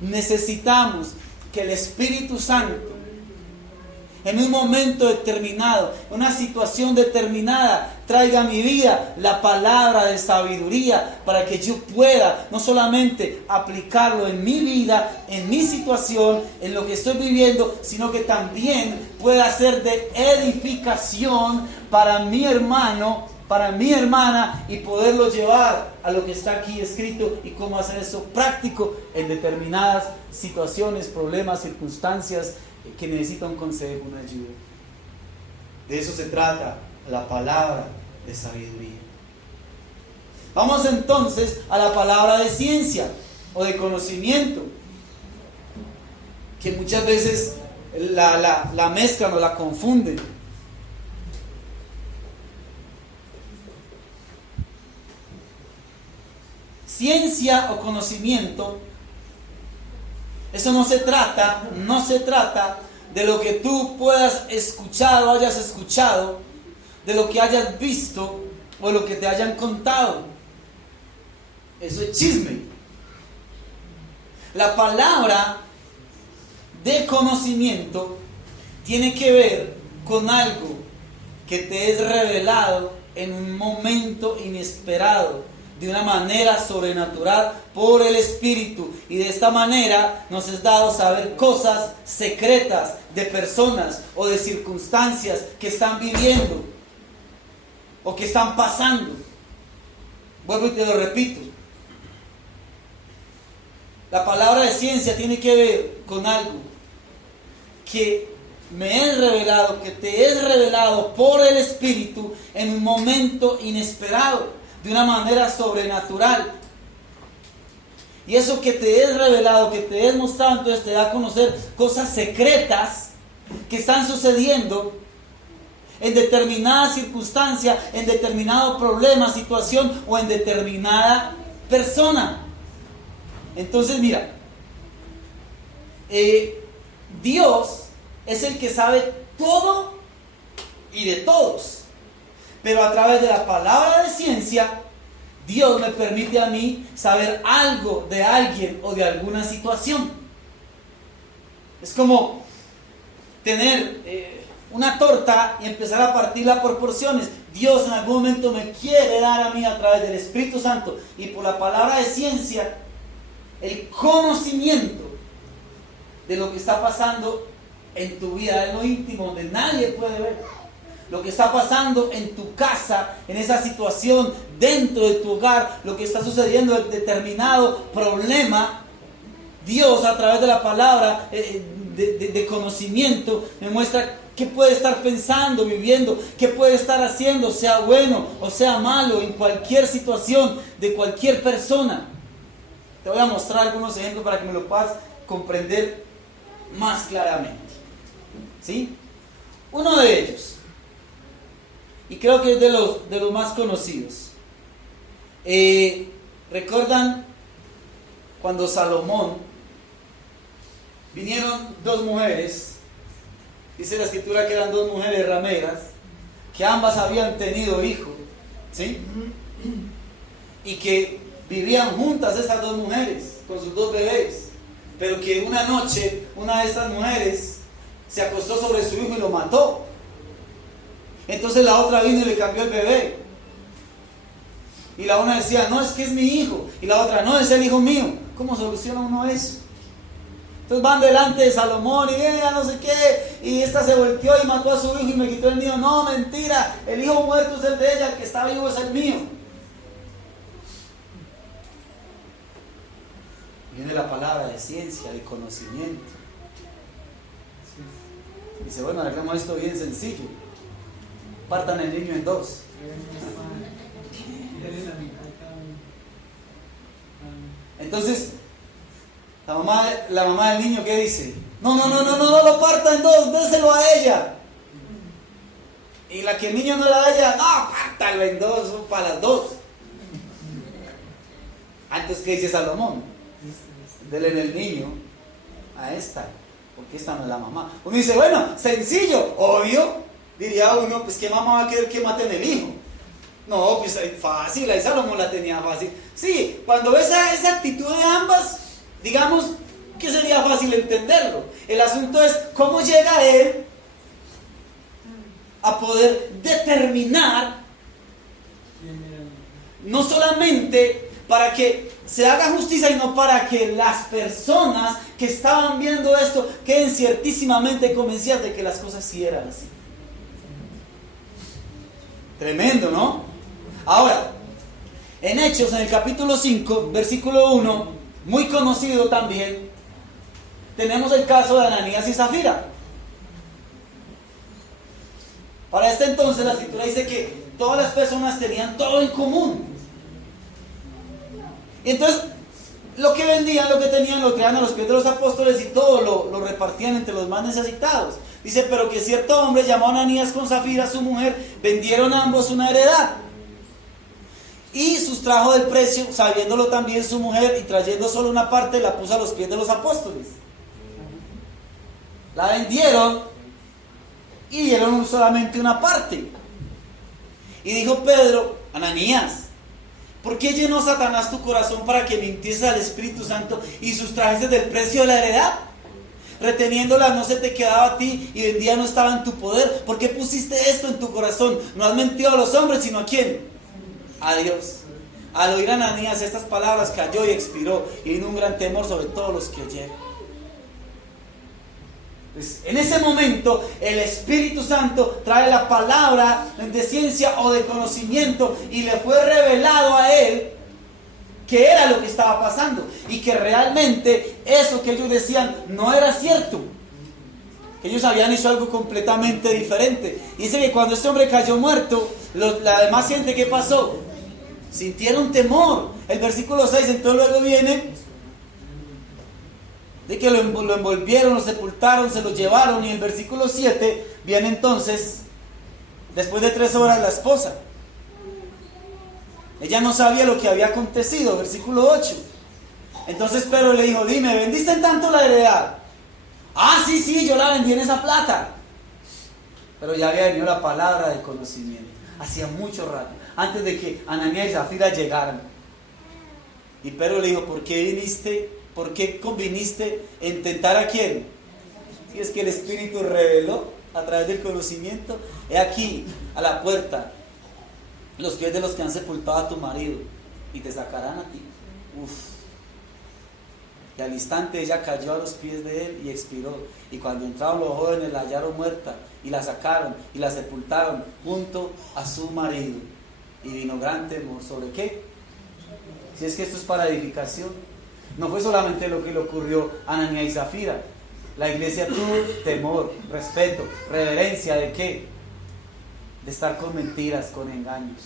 necesitamos que el Espíritu Santo, en un momento determinado, una situación determinada, traiga a mi vida la palabra de sabiduría para que yo pueda no solamente aplicarlo en mi vida, en mi situación, en lo que estoy viviendo, sino que también pueda ser de edificación para mi hermano, para mi hermana, y poderlo llevar a lo que está aquí escrito y cómo hacer eso práctico en determinadas situaciones, problemas, circunstancias que necesita un consejo, una ayuda. De eso se trata la palabra de sabiduría. Vamos entonces a la palabra de ciencia o de conocimiento, que muchas veces la mezclan o la confunden. Ciencia o conocimiento, eso no se trata de lo que tú puedas escuchar o hayas escuchado, de lo que hayas visto o lo que te hayan contado. Eso es chisme. La palabra de conocimiento tiene que ver con algo que te es revelado en un momento inesperado, de una manera sobrenatural por el Espíritu, y de esta manera nos es dado saber cosas secretas de personas o de circunstancias que están viviendo o que están pasando. Vuelvo y te lo repito, la palabra de ciencia tiene que ver con algo que me es revelado, que te es revelado por el Espíritu en un momento inesperado, de una manera sobrenatural. Y eso que te es revelado, que te es mostrado, entonces te da a conocer cosas secretas que están sucediendo en determinada circunstancia, en determinado problema, situación o en determinada persona. Entonces mira, Dios es el que sabe todo y de todos. Pero a través de la palabra de ciencia, Dios me permite a mí saber algo de alguien o de alguna situación. Es como tener una torta y empezar a partirla por porciones. Dios en algún momento me quiere dar a mí, a través del Espíritu Santo y por la palabra de ciencia, el conocimiento de lo que está pasando en tu vida, en lo íntimo, donde nadie puede ver. Lo que está pasando en tu casa, en esa situación, dentro de tu hogar, lo que está sucediendo en determinado problema. Dios, a través de la palabra de conocimiento, me muestra qué puede estar pensando, viviendo, qué puede estar haciendo, sea bueno o sea malo, en cualquier situación de cualquier persona. Te voy a mostrar algunos ejemplos para que me lo puedas comprender más claramente. ¿Sí? Uno de ellos, y creo que es de los más conocidos. ¿Recuerdan cuando Salomón vinieron dos mujeres? Dice la escritura que eran dos mujeres rameras, que ambas habían tenido hijos, ¿sí? Y que vivían juntas esas dos mujeres con sus dos bebés, pero que una noche una de estas mujeres se acostó sobre su hijo y lo mató. Entonces la otra vino y le cambió el bebé. Y la una decía, no, es que es mi hijo. Y la otra, no, es el hijo mío. ¿Cómo soluciona uno eso? Entonces van delante de Salomón y ella no sé qué. Y esta se volteó y mató a su hijo y me quitó el mío. No, mentira. El hijo muerto es el de ella, el que está vivo es el mío. Viene la palabra de ciencia, de conocimiento. Dice, bueno, arreglamos esto bien sencillo. Partan el niño en dos. Entonces, la mamá del niño, ¿qué dice? No lo parta en dos, déselo a ella. Y la que el niño no era a ella, no, pártalo en dos, para las dos. Entonces, ¿qué dice Salomón? Dele el niño a esta, porque esta no es la mamá. Uno dice, bueno, sencillo, obvio, diría uno, pues ¿qué mamá va a querer que maten el hijo? No, pues fácil, ahí Salomón la tenía fácil. Sí, cuando ves esa actitud de ambas, digamos que sería fácil entenderlo. El asunto es cómo llega él a poder determinar, no solamente para que se haga justicia, sino para que las personas que estaban viendo esto queden ciertísimamente convencidas de que las cosas sí eran así. Tremendo, ¿no? Ahora, en Hechos, en el capítulo 5, versículo 1, muy conocido también, tenemos el caso de Ananías y Zafira. Para este entonces la escritura dice que todas las personas tenían todo en común. Y entonces, lo que vendían, lo que tenían, lo traían a los pies de los apóstoles y todo lo repartían entre los más necesitados. Dice, pero que cierto hombre llamado Ananías con Zafira, su mujer, vendieron ambos una heredad. Y sustrajo del precio, sabiéndolo también su mujer, y trayendo solo una parte, la puso a los pies de los apóstoles. La vendieron y dieron solamente una parte. Y dijo Pedro, Ananías, ¿por qué llenó Satanás tu corazón para que mintieses al Espíritu Santo y sustrajeses del precio de la heredad? Reteniéndola no se te quedaba a ti y vendía no estaba en tu poder. ¿Por qué pusiste esto en tu corazón? No has mentido a los hombres, sino a ¿quién? A Dios. Al oír a Ananías estas palabras cayó y expiró, y vino un gran temor sobre todos los que oyeron. Pues en ese momento el Espíritu Santo trae la palabra de ciencia o de conocimiento y le fue revelado a él que era lo que estaba pasando y que realmente eso que ellos decían no era cierto, que ellos habían hecho algo completamente diferente. Y dice que cuando este hombre cayó muerto, la demás gente, ¿qué pasó? Sintieron temor. El versículo 6, entonces luego viene de que lo envolvieron, lo sepultaron, se lo llevaron. Y en el versículo 7 viene entonces, después de 3 horas, la esposa. Ella no sabía lo que había acontecido. Versículo 8. Entonces Pedro le dijo, dime, ¿vendiste en tanto la heredad? Ah, sí, yo la vendí en esa plata. Pero ya había venido la palabra de conocimiento. Hacía mucho rato, antes de que Ananías y Zafira llegaran. Y Pedro le dijo, ¿por qué conviniste en tentar a quién? Si es que el Espíritu reveló a través del conocimiento. He aquí, a la puerta, los pies de los que han sepultado a tu marido, y te sacarán a ti. Y al instante ella cayó a los pies de él y expiró. Y cuando entraron los jóvenes la hallaron muerta, y la sacaron y la sepultaron junto a su marido. Y vino gran temor. ¿Sobre qué? Si es que esto es para edificación. No fue solamente lo que le ocurrió a Ananías y Zafira. La iglesia tuvo temor, respeto, reverencia. ¿De qué? De estar con mentiras, con engaños.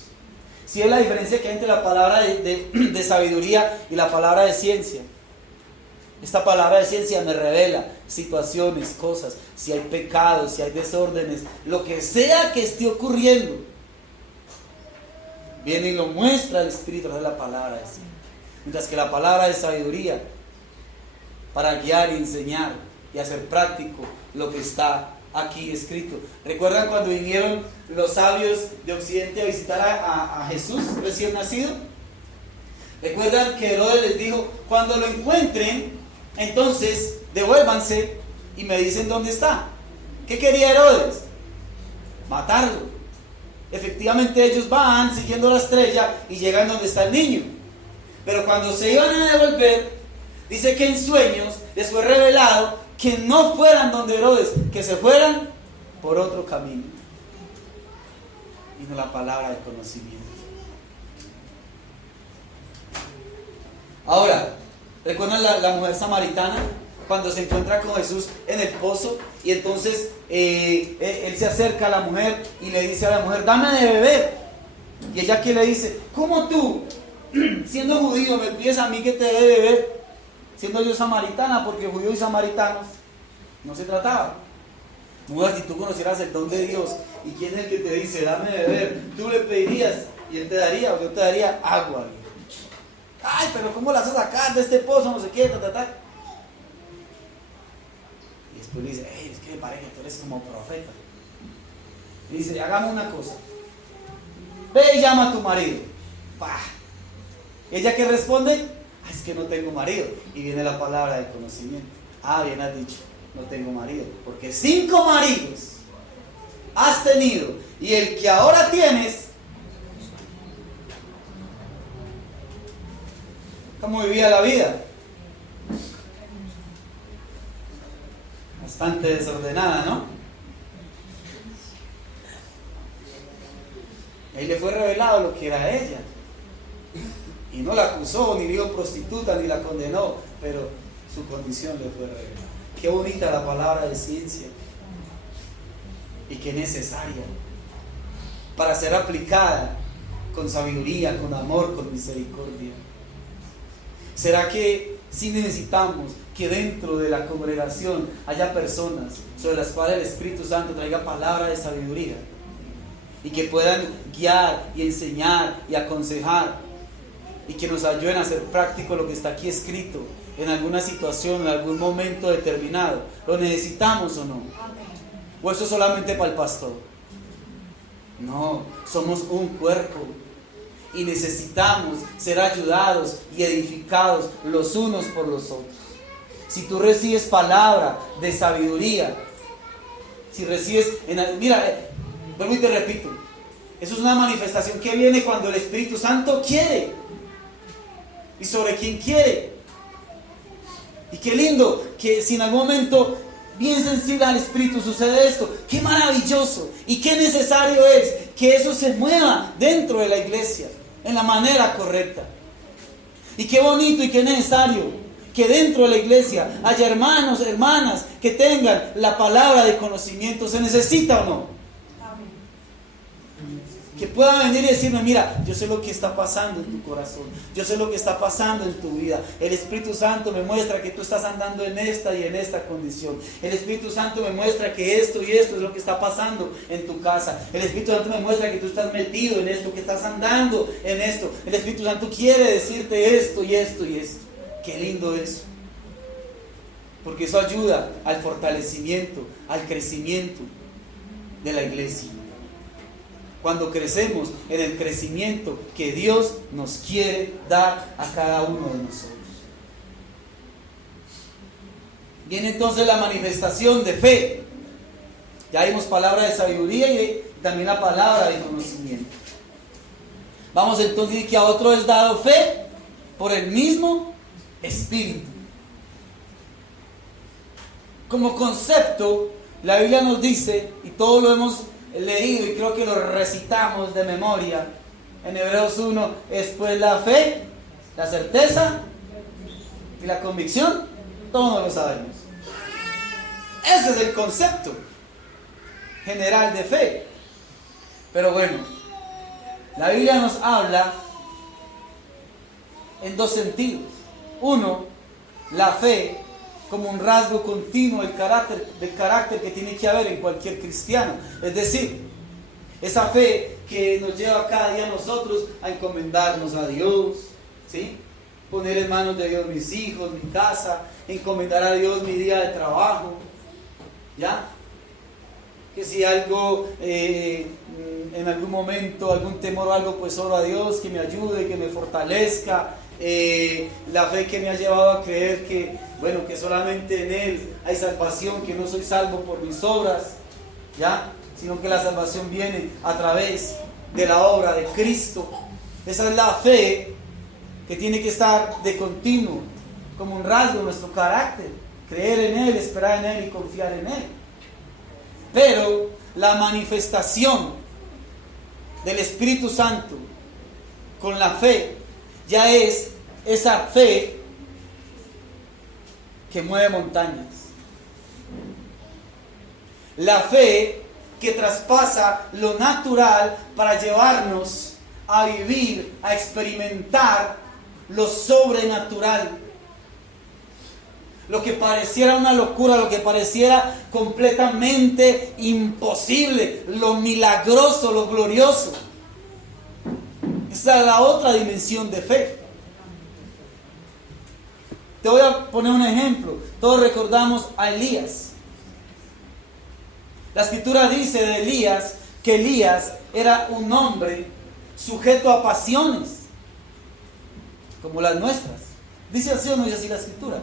Si es la diferencia que hay entre la palabra de sabiduría y la palabra de ciencia. Esta palabra de ciencia me revela situaciones, cosas, si hay pecados, si hay desórdenes, lo que sea que esté ocurriendo, viene y lo muestra el Espíritu de la palabra de ciencia. Mientras que la palabra de sabiduría, para guiar y enseñar y hacer práctico lo que está aquí escrito. ¿Recuerdan cuando vinieron los sabios de Occidente a visitar a Jesús recién nacido? ¿Recuerdan que Herodes les dijo, cuando lo encuentren, entonces devuélvanse y me dicen dónde está? ¿Qué quería Herodes? Matarlo. Efectivamente ellos van siguiendo la estrella y llegan donde está el niño. Pero cuando se iban a devolver, dice que en sueños les fue revelado que no fueran donde Herodes, que se fueran por otro camino. Y no la palabra de conocimiento. Ahora, ¿recuerdan la mujer samaritana? Cuando se encuentra con Jesús en el pozo, y entonces él se acerca a la mujer y le dice a la mujer, dame de beber. Y ella que le dice, ¿cómo tú, siendo judío, me pides a mí que te dé de beber, siendo yo samaritana? Porque judíos y samaritanos no se trataba. Mujer, si tú conocieras el don de Dios y quién es el que te dice, dame de beber, tú le pedirías y él te daría, o yo te daría agua. Ay, pero ¿cómo la vas a sacar de este pozo? No sé qué, Tú le dices, es que me parece que tú eres como profeta. Y dice, hagamos una cosa. Ve y llama a tu marido. ¡Pah! Ella que responde, es que no tengo marido. Y viene la palabra de conocimiento. Bien has dicho, no tengo marido. Porque 5 maridos has tenido. Y el que ahora tienes, ¿cómo vivía la vida? Bastante desordenada, ¿no? Ahí le fue revelado lo que era ella. Y no la acusó, ni dijo prostituta, ni la condenó, pero su condición le fue revelada. Qué bonita la palabra de ciencia. Y qué necesaria para ser aplicada con sabiduría, con amor, con misericordia. ¿Será que sí necesitamos que dentro de la congregación haya personas sobre las cuales el Espíritu Santo traiga palabra de sabiduría y que puedan guiar y enseñar y aconsejar y que nos ayuden a hacer práctico lo que está aquí escrito en alguna situación, en algún momento determinado? ¿Lo necesitamos o no? ¿O eso es solamente para el pastor? No, somos un cuerpo y necesitamos ser ayudados y edificados los unos por los otros. Si tú recibes palabra de sabiduría, si recibes, vuelvo y te repito, eso es una manifestación que viene cuando el Espíritu Santo quiere y sobre quien quiere. Y qué lindo que si en algún momento bien sensible al Espíritu sucede esto, qué maravilloso y qué necesario es que eso se mueva dentro de la iglesia en la manera correcta. Y qué bonito y qué necesario que dentro de la iglesia haya hermanos, hermanas que tengan la palabra de conocimiento. ¿Se necesita o no? Que puedan venir y decirme, mira, yo sé lo que está pasando en tu corazón, yo sé lo que está pasando en tu vida. El Espíritu Santo me muestra que tú estás andando en esta y en esta condición. El Espíritu Santo me muestra que esto y esto es lo que está pasando en tu casa. El Espíritu Santo me muestra que tú estás metido en esto, que estás andando en esto. El Espíritu Santo quiere decirte esto y esto y esto. Qué lindo eso. Porque eso ayuda al fortalecimiento, al crecimiento de la iglesia. Cuando crecemos en el crecimiento que Dios nos quiere dar a cada uno de nosotros. Viene entonces la manifestación de fe. Ya vimos palabra de sabiduría y también la palabra de conocimiento. Vamos entonces a decir que a otro es dado fe por el mismo Espíritu. Como concepto, la Biblia nos dice, y todos lo hemos leído y creo que lo recitamos de memoria, en Hebreos 1, es pues la fe, la certeza y la convicción. Todos lo sabemos. Ese es el concepto general de fe. Pero bueno, la Biblia nos habla en 2 sentidos. Uno, la fe como un rasgo continuo del carácter que tiene que haber en cualquier cristiano. Es decir, esa fe que nos lleva cada día a nosotros a encomendarnos a Dios, ¿sí? Poner en manos de Dios mis hijos, mi casa, encomendar a Dios mi día de trabajo, ¿ya? Que si algo, en algún momento, algún temor o algo, pues oro a Dios que me ayude, que me fortalezca. La fe que me ha llevado a creer que, bueno, que solamente en Él hay salvación, que no soy salvo por mis obras, ¿ya? Sino que la salvación viene a través de la obra de Cristo. Esa es la fe que tiene que estar de continuo, como un rasgo de nuestro carácter, creer en Él, esperar en Él y confiar en Él. Pero la manifestación del Espíritu Santo con la fe ya es esa fe que mueve montañas. La fe que traspasa lo natural para llevarnos a vivir, a experimentar lo sobrenatural. Lo que pareciera una locura, lo que pareciera completamente imposible, lo milagroso, lo glorioso. Esa es la otra dimensión de fe. Te voy a poner un ejemplo. Todos recordamos a Elías. La escritura dice de Elías que Elías era un hombre sujeto a pasiones, como las nuestras. ¿Dice así o no dice así la escritura?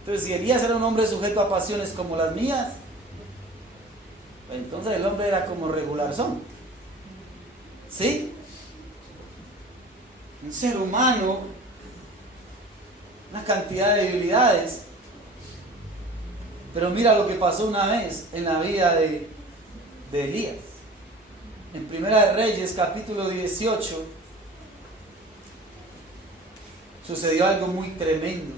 Entonces, si Elías era un hombre sujeto a pasiones como las mías, entonces el hombre era como regularzón. ¿Sí? Un ser humano, una cantidad de debilidades. Pero mira lo que pasó una vez en la vida de Elías. En Primera de Reyes, capítulo 18, sucedió algo muy tremendo.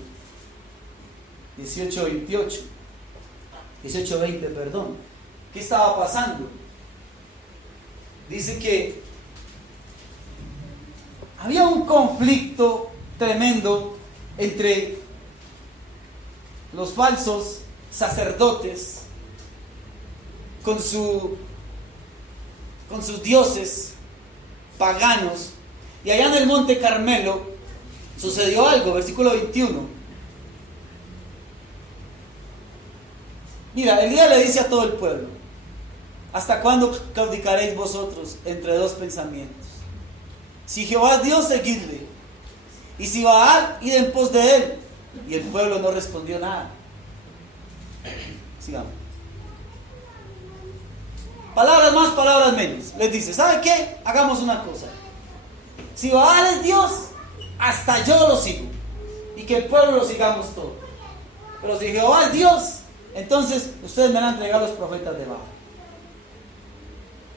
18:20, perdón. ¿Qué estaba pasando? Dice que había un conflicto tremendo entre los falsos sacerdotes con sus dioses paganos, y allá en el monte Carmelo sucedió algo. Versículo 21. Mira, Elías le dice a todo el pueblo: ¿hasta cuándo claudicaréis vosotros entre dos pensamientos? Si Jehová es Dios, seguidle, y si Baal, id en pos de él. Y el pueblo no respondió nada. Sigamos. Palabras más, palabras menos. Les dice: ¿sabe qué? Hagamos una cosa. Si Baal es Dios, hasta yo lo sigo, y que el pueblo lo sigamos todo. Pero si Jehová es Dios, entonces ustedes me van a entregar a los profetas de Baal.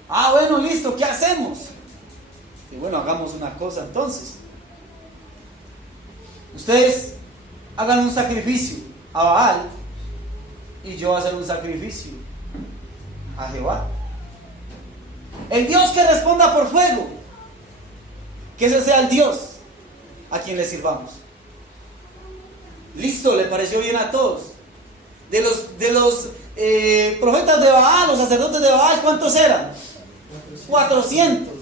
Ah, bueno, listo, ¿qué hacemos? Y bueno, hagamos una cosa entonces. Ustedes hagan un sacrificio a Baal, y yo voy a hacer un sacrificio a Jehová. El Dios que responda por fuego, que ese sea el Dios a quien le sirvamos. Listo, le pareció bien a todos. De los profetas de Baal, los sacerdotes de Baal, ¿cuántos eran? 400.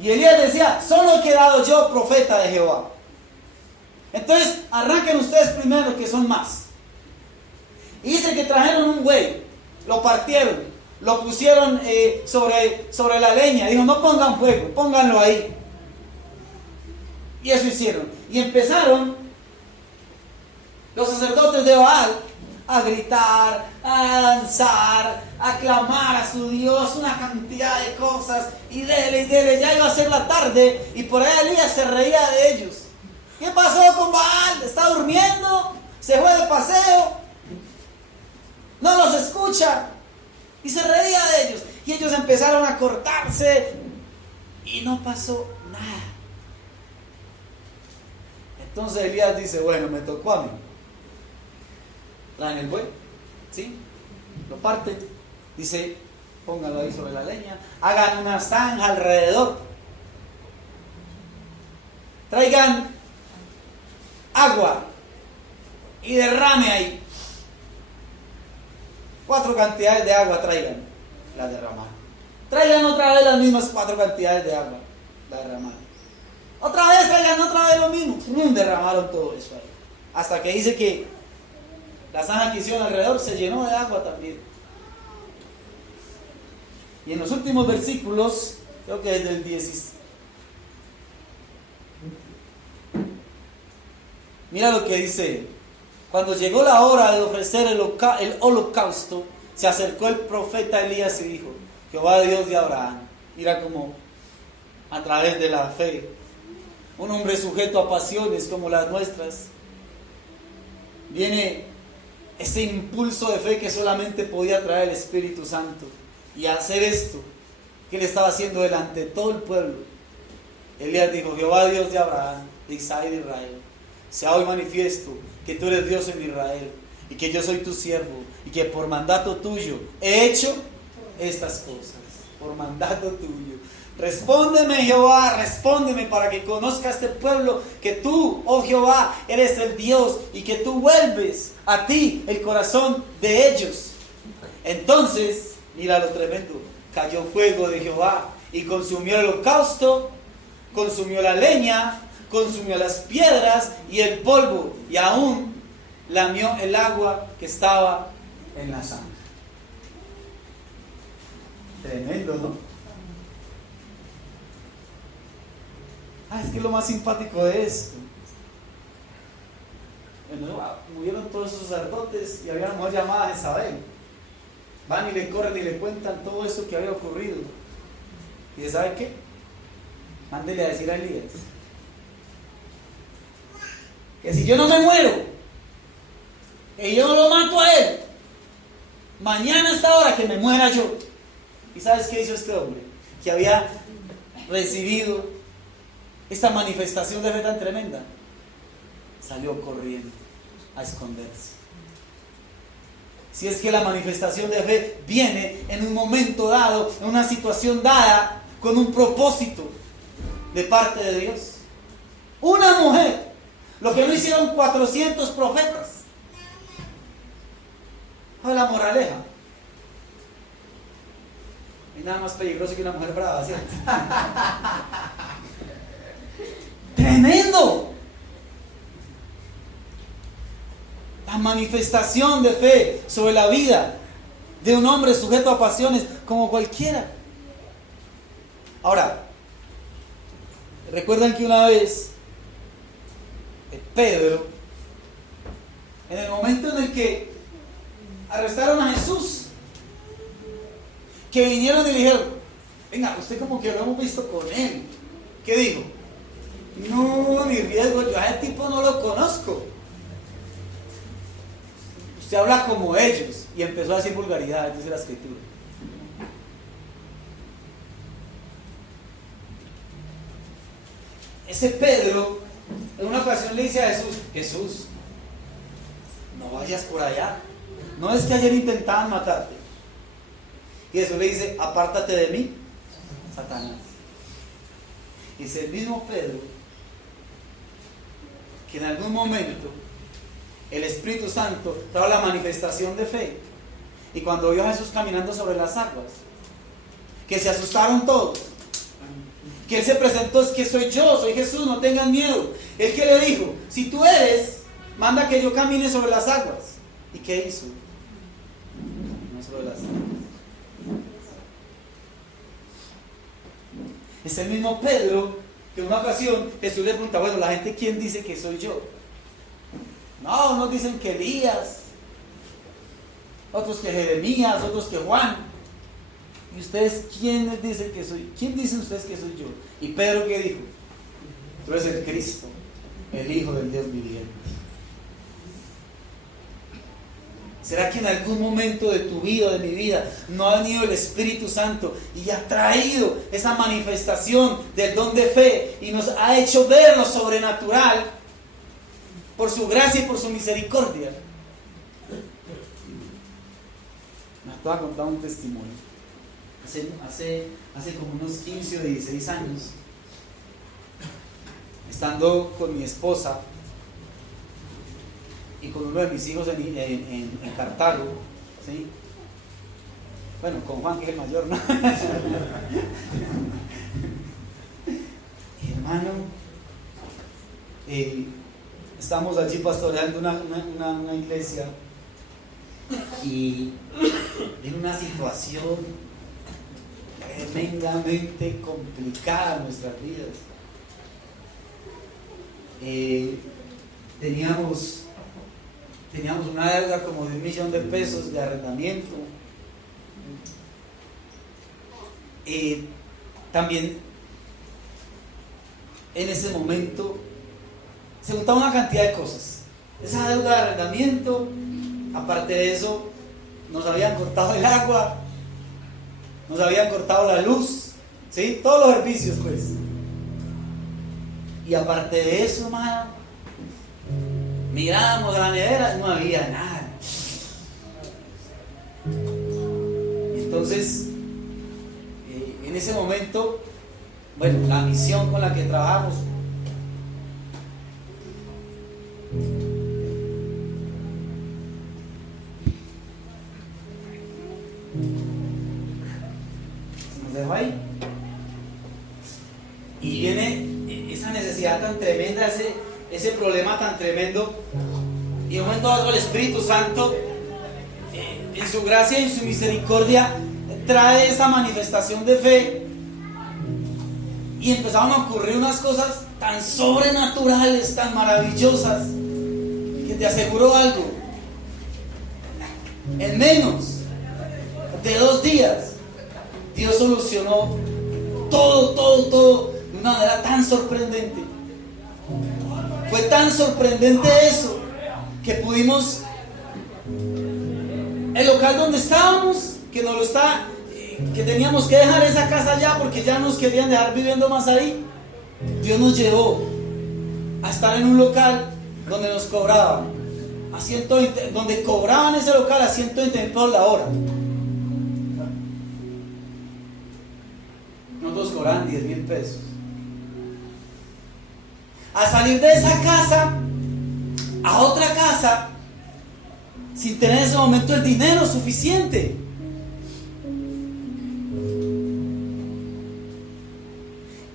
Y Elías decía: solo he quedado yo profeta de Jehová. Entonces arranquen ustedes primero, que son más. Y dice que trajeron un buey, lo partieron, lo pusieron sobre la leña. Dijo: no pongan fuego, pónganlo ahí. Y eso hicieron. Y empezaron los sacerdotes de Baal a gritar, a danzar, a clamar a su Dios, una cantidad de cosas, y dele, ya iba a ser la tarde, y por ahí Elías se reía de ellos. ¿Qué pasó con Baal? ¿Está durmiendo? ¿Se fue de paseo? No los escucha. Y se reía de ellos, y ellos empezaron a cortarse, y no pasó nada. Entonces Elías dice: bueno, me tocó a mí. Traen el buey, ¿sí? Lo parten, dice: pónganlo ahí sobre la leña, hagan una zanja alrededor, traigan agua y derrame ahí. 4 cantidades de agua traigan, la derramaron. Traigan otra vez las mismas 4 cantidades de agua, la derramaron. Otra vez traigan otra vez lo mismo, derramaron todo eso ahí. Hasta que dice que la zanja que hicieron alrededor se llenó de agua también. Y en los últimos versículos, creo que desde el 16, mira lo que dice: cuando llegó la hora de ofrecer el holocausto, se acercó el profeta Elías y dijo: Jehová Dios de Abraham. Mira cómo a través de la fe, un hombre sujeto a pasiones como las nuestras, viene ese impulso de fe que solamente podía traer el Espíritu Santo, y hacer esto que él estaba haciendo delante de todo el pueblo. Elías dijo: Jehová Dios de Abraham, de Isaac y de Israel, sea hoy manifiesto que tú eres Dios en Israel, y que yo soy tu siervo, y que por mandato tuyo he hecho estas cosas. Por mandato tuyo. Respóndeme, Jehová, respóndeme, para que conozca este pueblo que tú, oh Jehová, eres el Dios, y que tú vuelves a ti el corazón de ellos. Entonces, mira lo tremendo: cayó fuego de Jehová y consumió el holocausto, consumió la leña, consumió las piedras y el polvo, y aún lamió el agua que estaba en la sangre. Tremendo, ¿no? Es que es lo más simpático de esto. Bueno, murieron todos esos sacerdotes y había una mujer llamada Jezabel. Van y le corren y le cuentan todo esto que había ocurrido. ¿Y de sabe qué? Mándele a decir a Elías que si yo no me muero, que yo no lo mato a él, mañana a esta hora que me muera yo. ¿Y sabes qué hizo este hombre? Que había recibido esta manifestación de fe tan tremenda. Salió corriendo a esconderse. Si es que la manifestación de fe viene en un momento dado, en una situación dada, con un propósito de parte de Dios. Una mujer, lo que no hicieron 400 profetas. La moraleja. No hay nada más peligroso que una mujer brava, ¿cierto? ¡Tremendo! La manifestación de fe sobre la vida de un hombre sujeto a pasiones como cualquiera. Ahora, recuerdan que una vez Pedro, en el momento en el que arrestaron a Jesús, que vinieron y le dijeron: venga, usted como que lo hemos visto con él. ¿Qué dijo? No, ni riesgo, yo a ese tipo no lo conozco. Usted habla como ellos. Y empezó a decir vulgaridades, dice la escritura. Ese Pedro en una ocasión le dice a Jesús: Jesús, no vayas por allá. No es que ayer intentaban matarte. Y Jesús le dice: apártate de mí, Satanás. Y es el mismo Pedro que en algún momento el Espíritu Santo trajo la manifestación de fe. Y cuando vio a Jesús caminando sobre las aguas, que se asustaron todos, que Él se presentó: es que soy yo, soy Jesús, no tengan miedo. Él que le dijo: si tú eres, manda que yo camine sobre las aguas. ¿Y qué hizo? No sobre las aguas. Es el mismo Pedro que en una ocasión Jesús le pregunta: bueno, la gente, ¿quién dice que soy yo? No, unos dicen que Elías, otros que Jeremías, otros que Juan. ¿Y ustedes quiénes dicen que soy? ¿Quién dicen ustedes que soy yo? Y Pedro, ¿qué dijo? Tú eres el Cristo, el Hijo del Dios viviente. ¿Será que en algún momento de tu vida, de mi vida, no ha venido el Espíritu Santo y ha traído esa manifestación del don de fe y nos ha hecho ver lo sobrenatural por su gracia y por su misericordia? Me voy a contar un testimonio. Hace como unos 15 o 16 años, estando con mi esposa y con uno de mis hijos en Cartago, ¿sí? Bueno, con Juan, que es el mayor, ¿no? Hermano, estamos allí pastoreando una iglesia y en una situación tremendamente complicada en nuestras vidas. Teníamos una deuda como de $1 millón de arrendamiento. También en ese momento se juntaba una cantidad de cosas. Esa deuda de arrendamiento, aparte de eso, nos habían cortado el agua, nos habían cortado la luz, ¿sí? Todos los servicios, pues. Y aparte de eso, hermano, mirábamos a la nevera, no había nada. Entonces, en ese momento, bueno, la misión con la que trabajamos, nos dejó ahí. Y viene esa necesidad tan tremenda, ese problema tan tremendo, y de un momento a otro el Espíritu Santo en su gracia y en su misericordia trae esa manifestación de fe. Y empezaron a ocurrir unas cosas tan sobrenaturales, tan maravillosas, que te aseguro algo: en menos de 2 días Dios solucionó todo de una manera tan sorprendente. Fue tan sorprendente eso que pudimos, el local donde estábamos, que teníamos que dejar esa casa allá porque ya nos querían dejar viviendo más ahí, Dios nos llevó a estar en un local donde nos cobraban a 120, donde cobraban ese local a 120 por la hora. Nosotros cobraban 10,000 pesos. A salir de esa casa a otra casa sin tener en ese momento el dinero suficiente.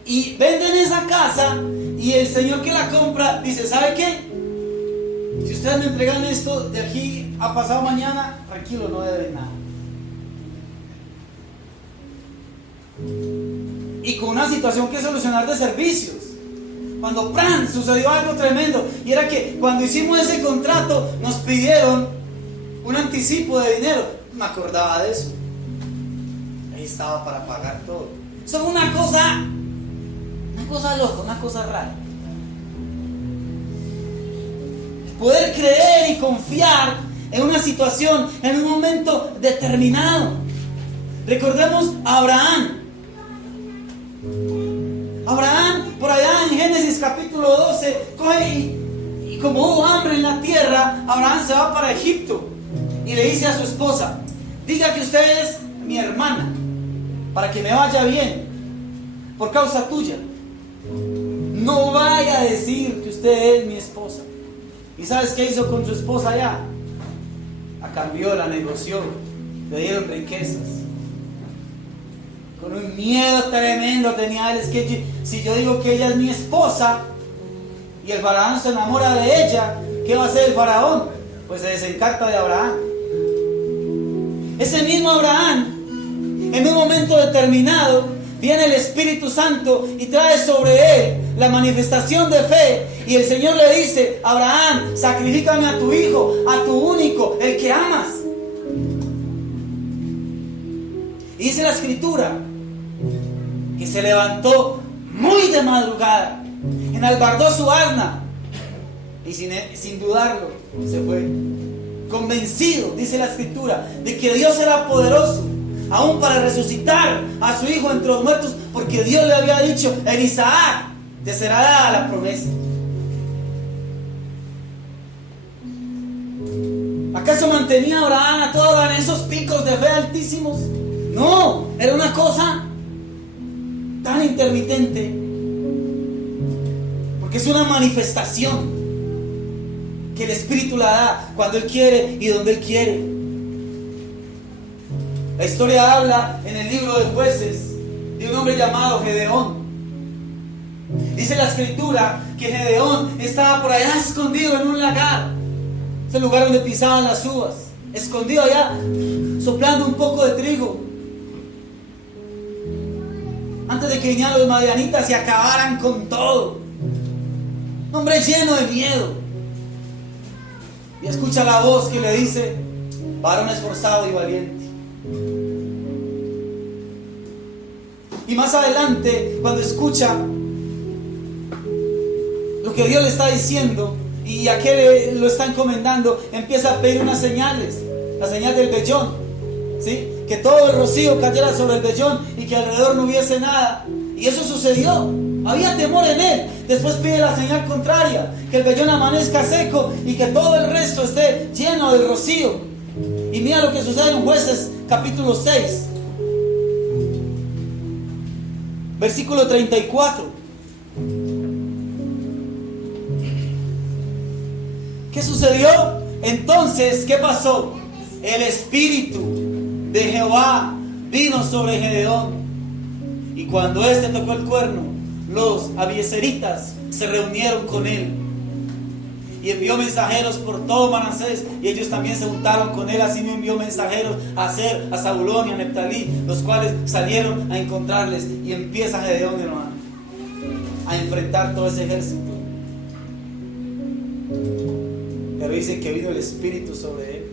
Y venden esa casa y el señor que la compra dice: ¿sabe qué? Si ustedes me entregan esto de aquí a pasado mañana, tranquilo, no deben nada. Y con una situación que solucionar de servicios. Cuando sucedió algo tremendo, y era que cuando hicimos ese contrato nos pidieron un anticipo de dinero. Me acordaba de eso. Ahí estaba para pagar todo. Eso fue una cosa loca, una cosa rara. Poder creer y confiar en una situación, en un momento determinado. Recordemos a Abraham. Abraham, por allá en Génesis capítulo 12, coge y como hubo hambre en la tierra, Abraham se va para Egipto y le dice a su esposa: diga que usted es mi hermana, para que me vaya bien, por causa tuya. No vaya a decir que usted es mi esposa. ¿Y sabes qué hizo con su esposa allá? La cambió, la negoció, le dieron riquezas. Con un miedo tremendo tenía él: es que si yo digo que ella es mi esposa y el faraón se enamora de ella, ¿qué va a hacer el faraón? Pues se desencarta de Abraham. Ese mismo Abraham, en un momento determinado, viene el Espíritu Santo y trae sobre él la manifestación de fe. Y el Señor le dice: Abraham, sacrifícame a tu hijo, a tu único, el que amas. Y dice la Escritura que se levantó muy de madrugada, enalbardó su asna y sin dudarlo se fue, convencido, dice la Escritura, de que Dios era poderoso aún para resucitar a su hijo entre los muertos, porque Dios le había dicho: en Isaac te será dada la promesa. ¿Acaso mantenía Abraham a todos en esos picos de fe altísimos? No, era una cosa tan intermitente, porque es una manifestación que el Espíritu la da cuando Él quiere y donde Él quiere. La historia habla en el libro de Jueces de un hombre llamado Gedeón. Dice la Escritura que Gedeón estaba por allá escondido en un lagar, ese lugar donde pisaban las uvas, escondido allá, soplando un poco de trigo, antes de que vinieran los madianitas y acabaran con todo. Un hombre lleno de miedo. Y escucha la voz que le dice: varón esforzado y valiente. Y más adelante, cuando escucha lo que Dios le está diciendo y a qué lo está encomendando, empieza a pedir unas señales. La señal del vellón, ¿sí? Que todo el rocío cayera sobre el vellón y que alrededor no hubiese nada. Y eso sucedió. Había temor en él. Después pide la señal contraria: que el vellón amanezca seco y que todo el resto esté lleno del rocío. Y mira lo que sucede en Jueces capítulo 6, versículo 34. ¿Qué sucedió? Entonces, ¿qué pasó? El Espíritu de Jehová vino sobre Gedeón, y cuando éste tocó el cuerno, los abiezeritas se reunieron con él. y envió mensajeros por todo Manasés, y ellos también se juntaron con él. Así me envió mensajeros a Aser, a Zabulón y a Neftalí, los cuales salieron a encontrarles. Y empieza Gedeón, hermano, a enfrentar todo ese ejército. Pero dice que vino el Espíritu sobre él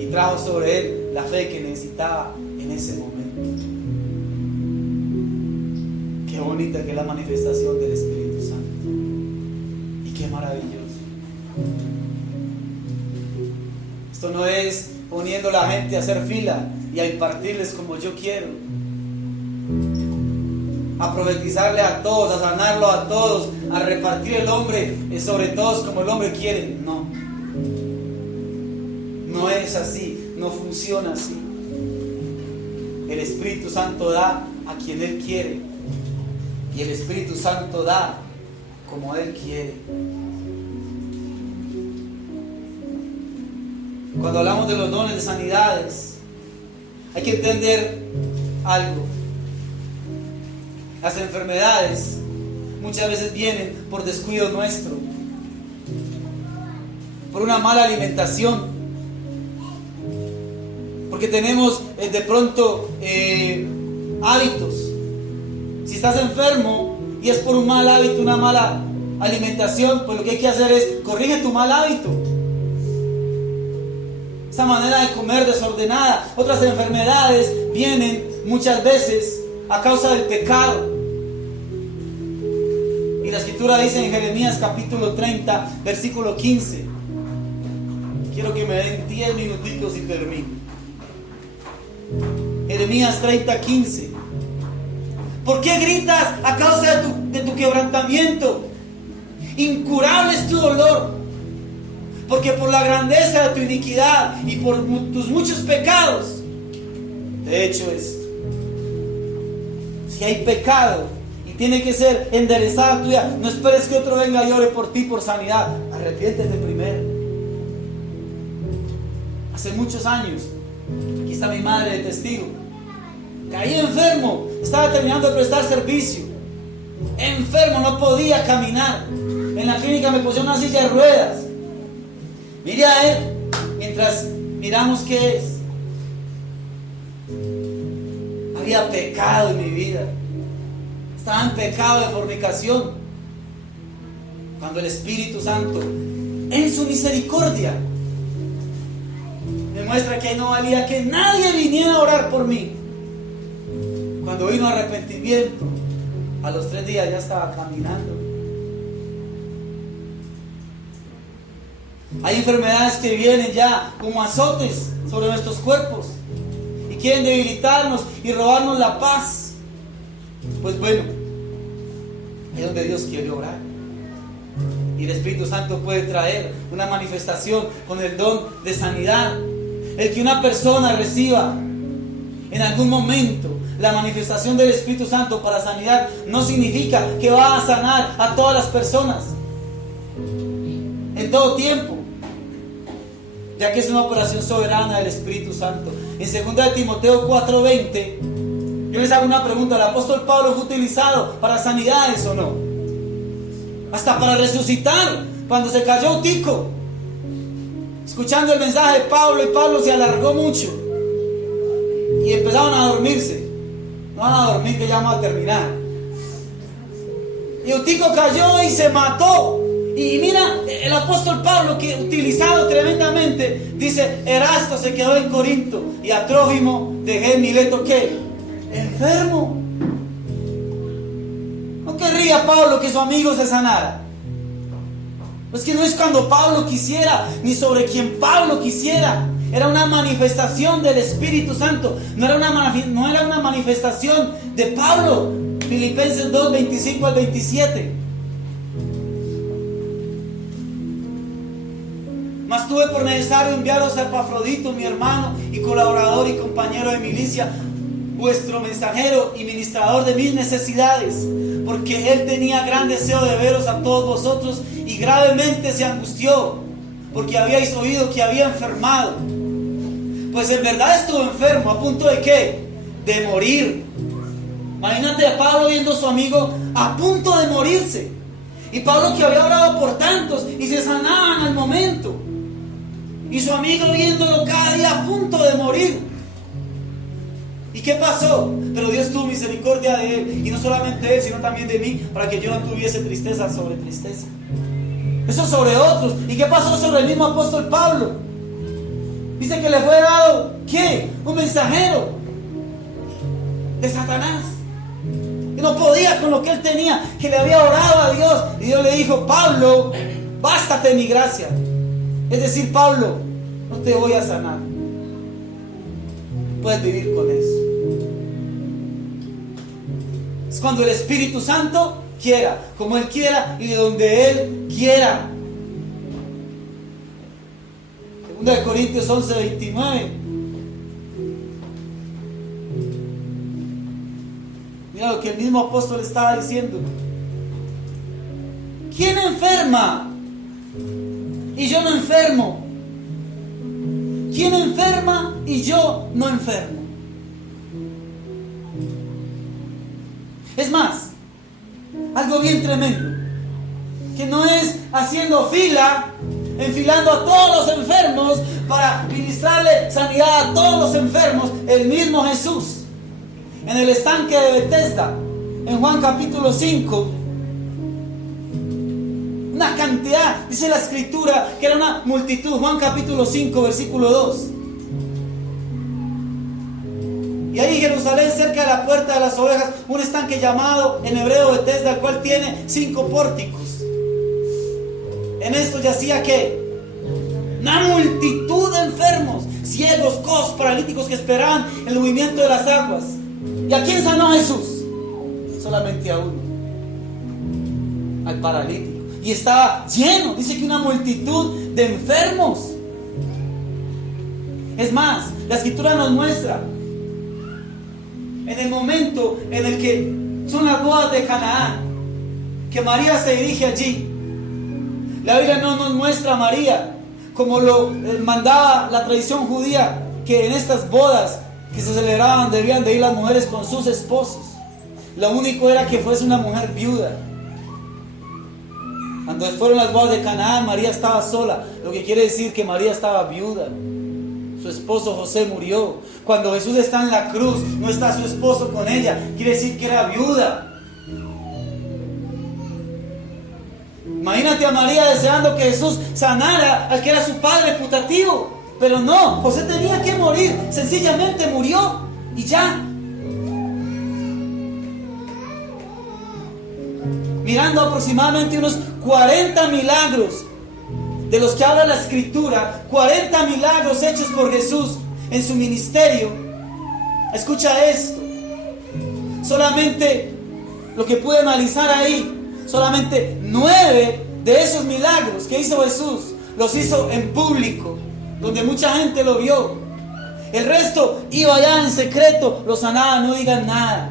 y trajo sobre él la fe que necesitaba en ese momento. Qué bonita que es la manifestación del Espíritu Santo. Y qué maravilloso. Esto no es poniendo a la gente a hacer fila y a impartirles como yo quiero, a profetizarle a todos, a sanarlo a todos, a repartir el hombre sobre todos como el hombre quiere. No, no es así, no funciona así. El Espíritu Santo da a quien Él quiere, y el Espíritu Santo da como Él quiere. Cuando hablamos de los dones de sanidades, hay que entender algo. Las enfermedades muchas veces vienen por descuido nuestro, por una mala alimentación, porque tenemos de pronto hábitos. Si estás enfermo y es por un mal hábito, una mala alimentación, pues lo que hay que hacer es corrige tu mal hábito. Esa manera de comer desordenada. Otras enfermedades vienen muchas veces a causa del pecado. Y la escritura dice en Jeremías capítulo 30, versículo 15. Quiero que me den 10 minutitos y termino. Jeremías 30, 15. ¿Por qué gritas a causa de tu quebrantamiento? Incurable es tu dolor, porque por la grandeza de tu iniquidad y por tus muchos pecados te he hecho esto. Si hay pecado y tiene que ser enderezada tu vida, no esperes que otro venga y ore por ti por sanidad. Arrepiéntete primero. Hace muchos años, aquí está mi madre de testigo, caí enfermo, estaba terminando de prestar servicio, enfermo, no podía caminar. En la clínica me pusieron una silla de ruedas. Mire a él mientras miramos qué es. Había pecado en mi vida, estaba en pecado de fornicación, cuando el Espíritu Santo en su misericordia me muestra que no valía que nadie viniera a orar por mí. Cuando vino arrepentimiento, a los 3 días ya estaba caminando. Hay enfermedades que vienen ya como azotes sobre nuestros cuerpos y quieren debilitarnos y robarnos la paz. Pues bueno, es donde Dios quiere obrar, y el Espíritu Santo puede traer una manifestación con el don de sanidad. El que una persona reciba en algún momento la manifestación del Espíritu Santo para sanidad no significa que va a sanar a todas las personas en todo tiempo, ya que es una operación soberana del Espíritu Santo. En 2 Timoteo 4:20, yo les hago una pregunta: ¿el apóstol Pablo fue utilizado para sanidades o no? Hasta para resucitar, cuando se cayó Utico, escuchando el mensaje de Pablo, y Pablo se alargó mucho y empezaron a dormirse. No van a dormir, que ya vamos a terminar. Y Utico cayó y se mató. Y mira, el apóstol Pablo, que utilizado tremendamente, dice: Erasto se quedó en Corinto y a Trófimo dejé en Mileto, ¿qué? Enfermo. ¿No querría Pablo que su amigo se sanara? Pues que no es cuando Pablo quisiera, ni sobre quien Pablo quisiera. Era una manifestación del Espíritu Santo. No era una manifestación de Pablo. Filipenses 2, 25 al 27. Mas tuve por necesario enviaros a Epafrodito, mi hermano y colaborador y compañero de milicia, vuestro mensajero y ministrador de mis necesidades, porque él tenía gran deseo de veros a todos vosotros, y gravemente se angustió, porque habíais oído que había enfermado. Pues en verdad estuvo enfermo, ¿a punto de qué? De morir. Imagínate a Pablo viendo a su amigo a punto de morirse. Y Pablo, que había orado por tantos y se sanaban al momento. Y su amigo viéndolo cada día a punto de morir. ¿Y qué pasó? Pero Dios tuvo misericordia de él. Y no solamente de él, sino también de mí, para que yo no tuviese tristeza sobre tristeza. Eso sobre otros. ¿Y qué pasó sobre el mismo apóstol Pablo? Dice que le fue dado, ¿qué? Un mensajero de Satanás. Que no podía con lo que él tenía, que le había orado a Dios. Y Dios le dijo: Pablo, bástate mi gracia. Es decir, Pablo, no te voy a sanar. Puedes vivir con eso. Es cuando el Espíritu Santo quiera, como Él quiera y de donde Él quiera. 2 Corintios 11:29. Mira lo que el mismo apóstol estaba diciendo. ¿Quién enferma y yo no enfermo? ¿Quién enferma y yo no enfermo? Es más, algo bien tremendo, que no es haciendo fila, enfilando a todos los enfermos para ministrarle sanidad a todos los enfermos. El mismo Jesús, en el estanque de Betesda, en Juan capítulo 5, una cantidad, dice la escritura, que era una multitud. Juan capítulo 5, versículo 2. Y ahí en Jerusalén, cerca de la puerta de las ovejas, un estanque llamado en hebreo Betesda, el cual tiene 5 pórticos. En esto yacía ¿qué? Una multitud de enfermos, ciegos, cojos, paralíticos, que esperaban el movimiento de las aguas. ¿Y a quién sanó Jesús? Solamente a uno, al paralítico. Y estaba lleno, dice que una multitud de enfermos. Es más, la escritura nos muestra en el momento en el que son las bodas de Canaán, que María se dirige allí. La Biblia no nos muestra a María como lo mandaba la tradición judía, que en estas bodas que se celebraban debían de ir las mujeres con sus esposos. Lo único era que fuese una mujer viuda. Cuando fueron las bodas de Canaán, María estaba sola, lo que quiere decir que María estaba viuda. Su esposo José murió. Cuando Jesús está en la cruz, no está su esposo con ella, quiere decir que era viuda. Imagínate a María deseando que Jesús sanara al que era su padre putativo. Pero no, José tenía que morir, sencillamente murió y ya. Mirando aproximadamente unos 40 milagros de los que habla la escritura, 40 milagros hechos por Jesús en su ministerio. Escucha esto. Solamente lo que pude analizar ahí, solamente 9 de esos milagros que hizo Jesús los hizo en público, donde mucha gente lo vio. El resto iba allá en secreto, lo sanaba, no digan nada.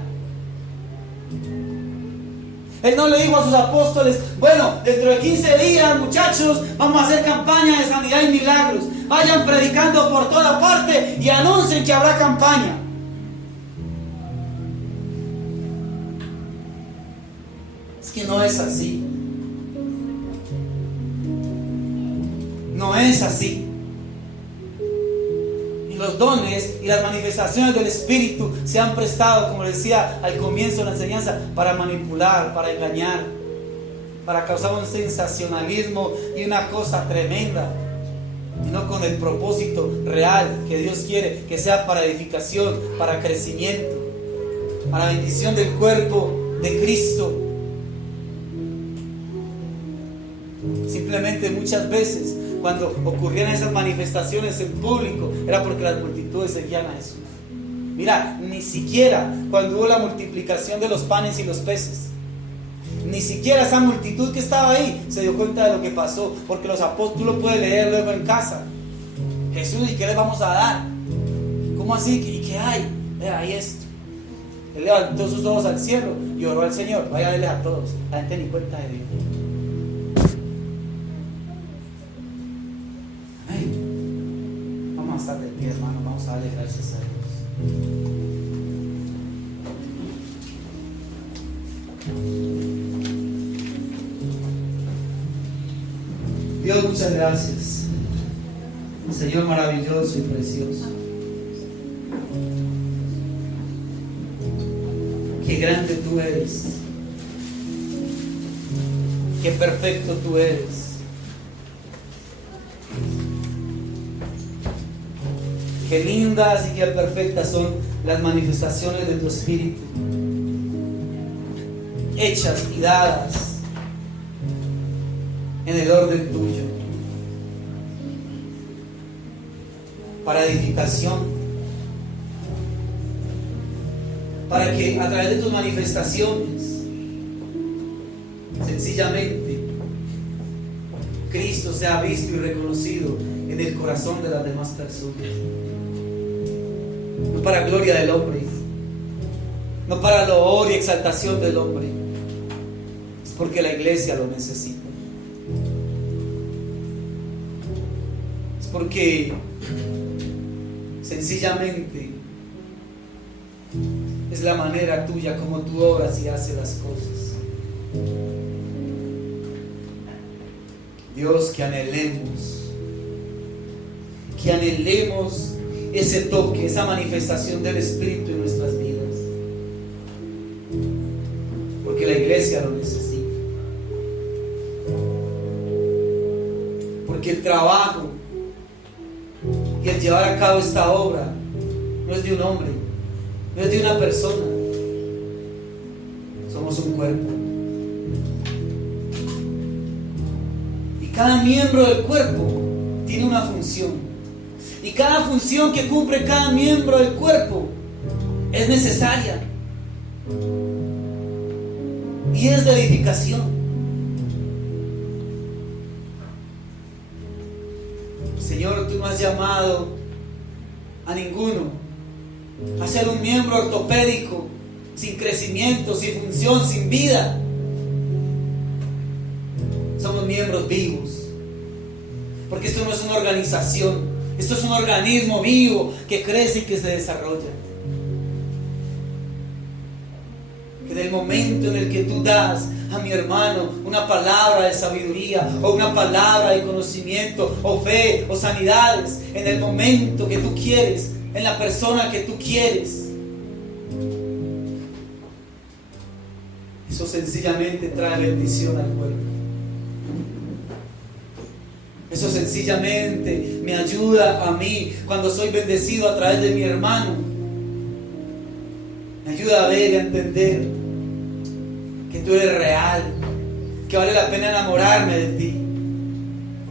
Él no le dijo a sus apóstoles: bueno, dentro de 15 días, muchachos, vamos a hacer campaña de sanidad y milagros. Vayan predicando por toda parte y anuncien que habrá campaña. Es que no es así. No es así. Los dones y las manifestaciones del Espíritu se han prestado, como decía al comienzo de la enseñanza, para manipular, para engañar, para causar un sensacionalismo y una cosa tremenda, y no con el propósito real que Dios quiere que sea para edificación, para crecimiento, para bendición del cuerpo de Cristo. Simplemente muchas veces, cuando ocurrían esas manifestaciones en público, era porque las multitudes seguían a Jesús. Mira, ni siquiera cuando hubo la multiplicación de los panes y los peces, ni siquiera esa multitud que estaba ahí se dio cuenta de lo que pasó, porque los apóstoles, tú lo puedes leer luego en casa. Jesús, ¿y qué les vamos a dar? ¿Cómo así? ¿Y qué hay? Hay esto. Él levantó sus ojos al cielo y oró al Señor: vaya a darles a todos. La gente ni cuenta de Dios. Vamos a estar de pie, hermano, vamos a darle gracias a Dios. Dios, muchas gracias. Señor maravilloso y precioso. Qué grande tú eres. Qué perfecto tú eres. Qué lindas y qué perfectas son las manifestaciones de tu Espíritu, hechas y dadas en el orden tuyo, para edificación, para que a través de tus manifestaciones, sencillamente, Cristo sea visto y reconocido en el corazón de las demás personas. No para gloria del hombre, no para loor y exaltación del hombre, es porque la iglesia lo necesita. Es porque sencillamente es la manera tuya como tú obras y haces las cosas. Dios, que anhelemos ese toque, esa manifestación del Espíritu en nuestras vidas, porque la iglesia lo necesita, porque el trabajo y el llevar a cabo esta obra no es de un hombre, no es de una persona. Somos un cuerpo, y cada miembro del cuerpo tiene una función. Y cada función que cumple cada miembro del cuerpo es necesaria y es de edificación. Señor, tú no has llamado a ninguno a ser un miembro ortopédico sin crecimiento, sin función, sin vida. Somos miembros vivos, porque esto no es una organización. Esto es un organismo vivo que crece y que se desarrolla. Que en el momento en el que tú das a mi hermano una palabra de sabiduría o una palabra de conocimiento o fe o sanidades, en el momento que tú quieres, en la persona que tú quieres, eso sencillamente trae bendición al cuerpo. Eso sencillamente me ayuda a mí cuando soy bendecido a través de mi hermano. Me ayuda a ver y a entender que tú eres real, que vale la pena enamorarme de ti,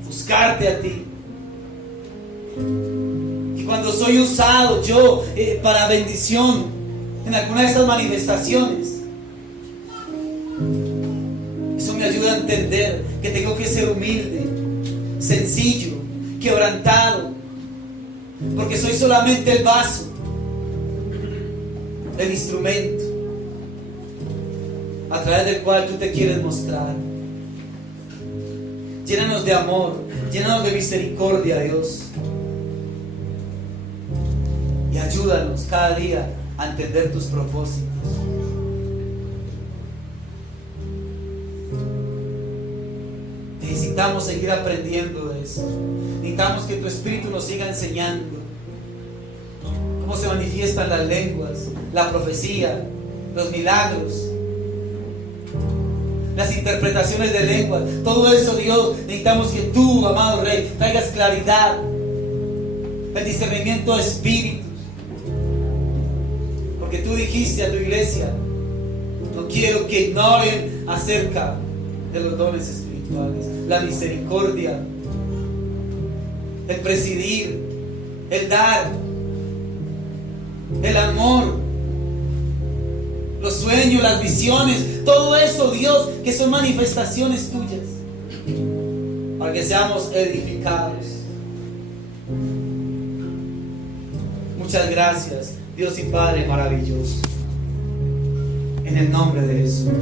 buscarte a ti. Y cuando soy usado yo para bendición en alguna de estas manifestaciones, eso me ayuda a entender que tengo que ser humilde, sencillo, quebrantado, porque soy solamente el vaso, el instrumento a través del cual tú te quieres mostrar. Llénanos de amor, llénanos de misericordia, Dios, y ayúdanos cada día a entender tus propósitos. Necesitamos seguir aprendiendo de eso. Necesitamos que tu Espíritu nos siga enseñando cómo se manifiestan las lenguas, la profecía, los milagros, las interpretaciones de lenguas. Todo eso, Dios, necesitamos que tú, amado Rey, traigas claridad, el discernimiento de espíritus, porque tú dijiste a tu iglesia: no quiero que ignoren acerca de los dones espirituales, la misericordia, el presidir, el dar, el amor, los sueños, las visiones, todo eso, Dios, que son manifestaciones tuyas, para que seamos edificados. Muchas gracias, Dios y Padre maravilloso, en el nombre de Jesús.